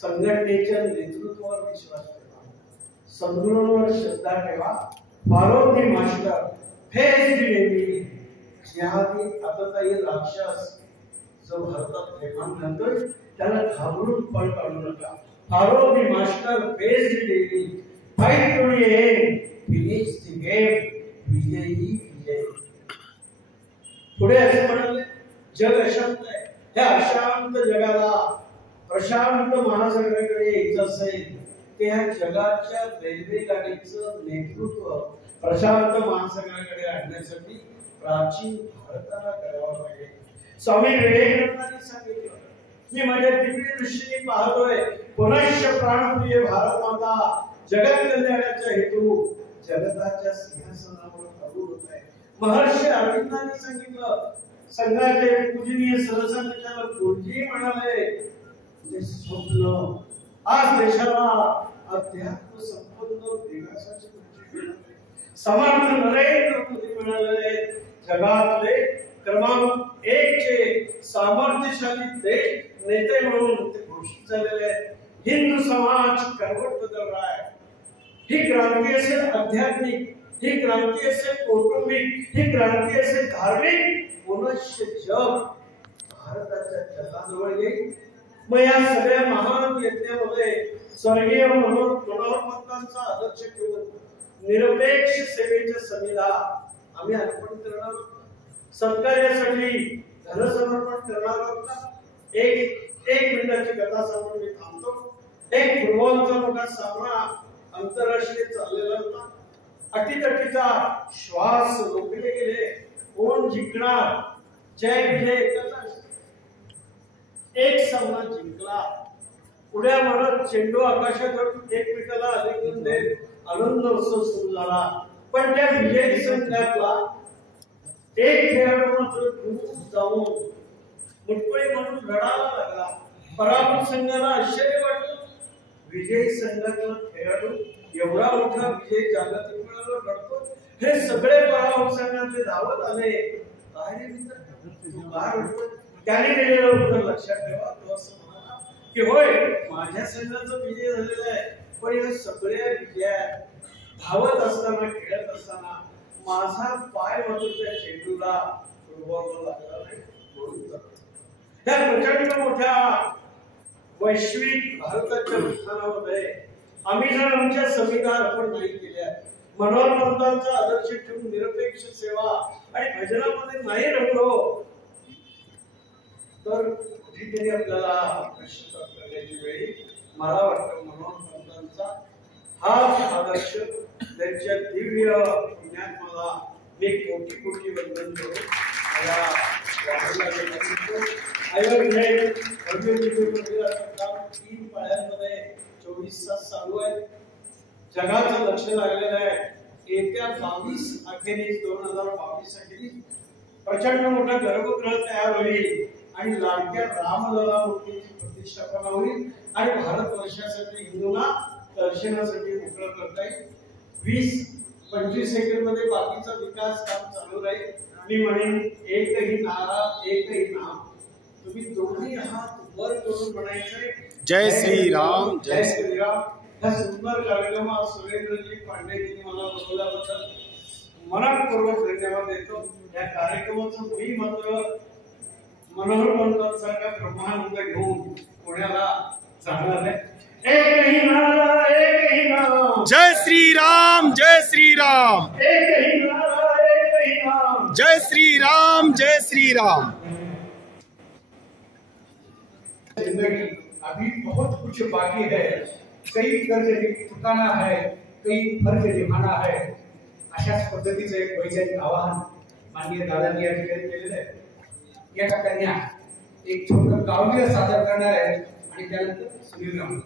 संघटनेच्या नेतृत्वावर विश्वास ठेवा, सद्गुरूंवर श्रद्धा ठेवा. फारोदी मास्टर फेस द एनिमी, जिहादी आतताई राक्षस जो भारतात थैमान घालतोय त्याला घाबरून पळ काढू नका. फारोदी master face the enemy, fight to the end, finish the game, विजयी विजय. पुढे असे म्हणाले, जग अशांत आहे, त्या अशांत जगाला प्रशांत महासागराकडे यायचं असेल त्या जगाच्या रेल्वे गाडीचं नेतृत्व प्रशांत महासागराकडे आणण्यासाठी प्राचीन भारताला करावं लागेल. स्वामी विवेकानंदांनी सांगितलं, मी माझ्या दिव्य दृष्टीने पाहतोय, पुनश्च प्राणप्रिय भारत माता जगत कल्याणाच्या हेतू जगताच्या सिंहासनावर प्रभू होत आहे. महर्षी अरविंदांनी सांगितलं, संघाचे पूजनीय सरसंघचालक गुरुजी म्हणाले, ते स्वप्न आज देशाला अध्यात्म संपन्न विकासाची समर्थ नरेंद्र मोदी म्हणाले, जगातले क्रमांक 1 चे सामर्थ्यशाली देश नेते म्हणून ते घोषित झालेले आहेत. हिंदू समाज करवट बदल रहा है. ही क्रांती असेल आध्यात्मिक, ही क्रांती असेल कौटुंबिक, ही क्रांती असेल धार्मिक, मनुष्य जग भारताच्या जगाजवळ येईल. मग या सगळ्या महान यज्ञामध्ये स्वर्गीय मनोहर पंतांचा आदर्श ठेवून निरपेक्ष सेवेच्या समीला आम्ही अर्पण करणार आहोत. सत्कार्यासाठी धनसमर्पण करणार आहोत. एक मिनिटाची कथा सांगून मी थांबतो. एक फुटबॉलचा मोठा सामना आंतरराष्ट्रीय चाललेला होता. अटीतटीचा श्वास रोखले गेले. कोण जिंकणार, जय विजय एकच. एक सामना जिंकला. उड्या मारत चेंडू आकाशात एकमेकाला आलिंगन देत आनंद उत्सव सुरू झाला. पण त्या विजयी संघातला एक खेळाडू मात्र दूर जाऊन मुटकुळे म्हणून रडायला लागला. पराभूत संघाला आश्चर्य वाटलं. विजयी संघातला खेळाडू एवढा मोठा विजय जागतिक खेळाडू रडतो. हे सगळे पराभूत संघातले धावत आले. काय रे मित्र, तू का रडतो? त्याने दिलेलं उत्तर लक्षात ठेवा. तो असं म्हणाला की होय, माझ्या संघाचा विजय झालेला आहे, पण या सगळ्या विजयात धावत असताना, खेळत असताना माझा पाय मात्र त्या चेंडूला फुटबॉलला लागला नाही. त्या प्रचंड मोठ्या वैश्विक भारताच्या उत्थानामध्ये आम्ही जर आमच्या संविधा अर्पण नाही केल्या, मनोहर पंतांचा आदर्श ठेवून निरपेक्ष सेवा आणि भजनामध्ये नाही रमलो, तर कुठेतरी आपल्याला पश्चाताप करण्याची वेळी मला वाटतं मनोहर पंतांचा हा आदर्श, त्यांच्या दिव्य पुण्यात्माला मी कोटी कोटी वंदन करू. तीन पाळ्यांमध्ये 24 तास चालू आहे. जगाचं लक्ष लागलेलं आहे. येत्या 22 अखेरीस 2022 अखेरीस प्रचंड मोठा गर्भगृह तयार होईल आणि लाडक्या रामलला मूर्तीची प्रतिष्ठापना होईल आणि भारतवर्षासाठी हिंदूंना दर्शनासाठी मोकळं करता येईल. 20-25 सेकंड मध्ये बाकीचा विकास काम चालू राहील. मी म्हणेन, एकही नारा एकही नाम. तुम्ही दोन्ही हात वर करून म्हणायचे, जय श्रीराम, जय श्रीराम. ह्या सुंदर कार्यक्रमात सुरेंद्रजी पांडेजींनी मला बोलवल्याबद्दल मनपूर्वक धन्यवाद देतो. या कार्यक्रमाचं मी मात्र मनोहर पंतांसारखा ब्रह्मानंद घेऊन पुण्याला जाणार आहे. एकही नारा एकही नाम, जय श्रीराम, जय श्रीराम, एकही नारा एकही नाम, जय श्रीराम, जय श्रीराम. जिंदगी अभी बहुत कुछ बाकी है, कई कर्ज चुकाना है, कई फर्ज निभाना है. अशाच पद्धतीचं एक वैचारिक आवाहन माननीय दादांनी या ठिकाणी केलेलं आहे. या कन्या एक छोटं काव्य सादर करणार आहे आणि त्यानंतर सुनील राम.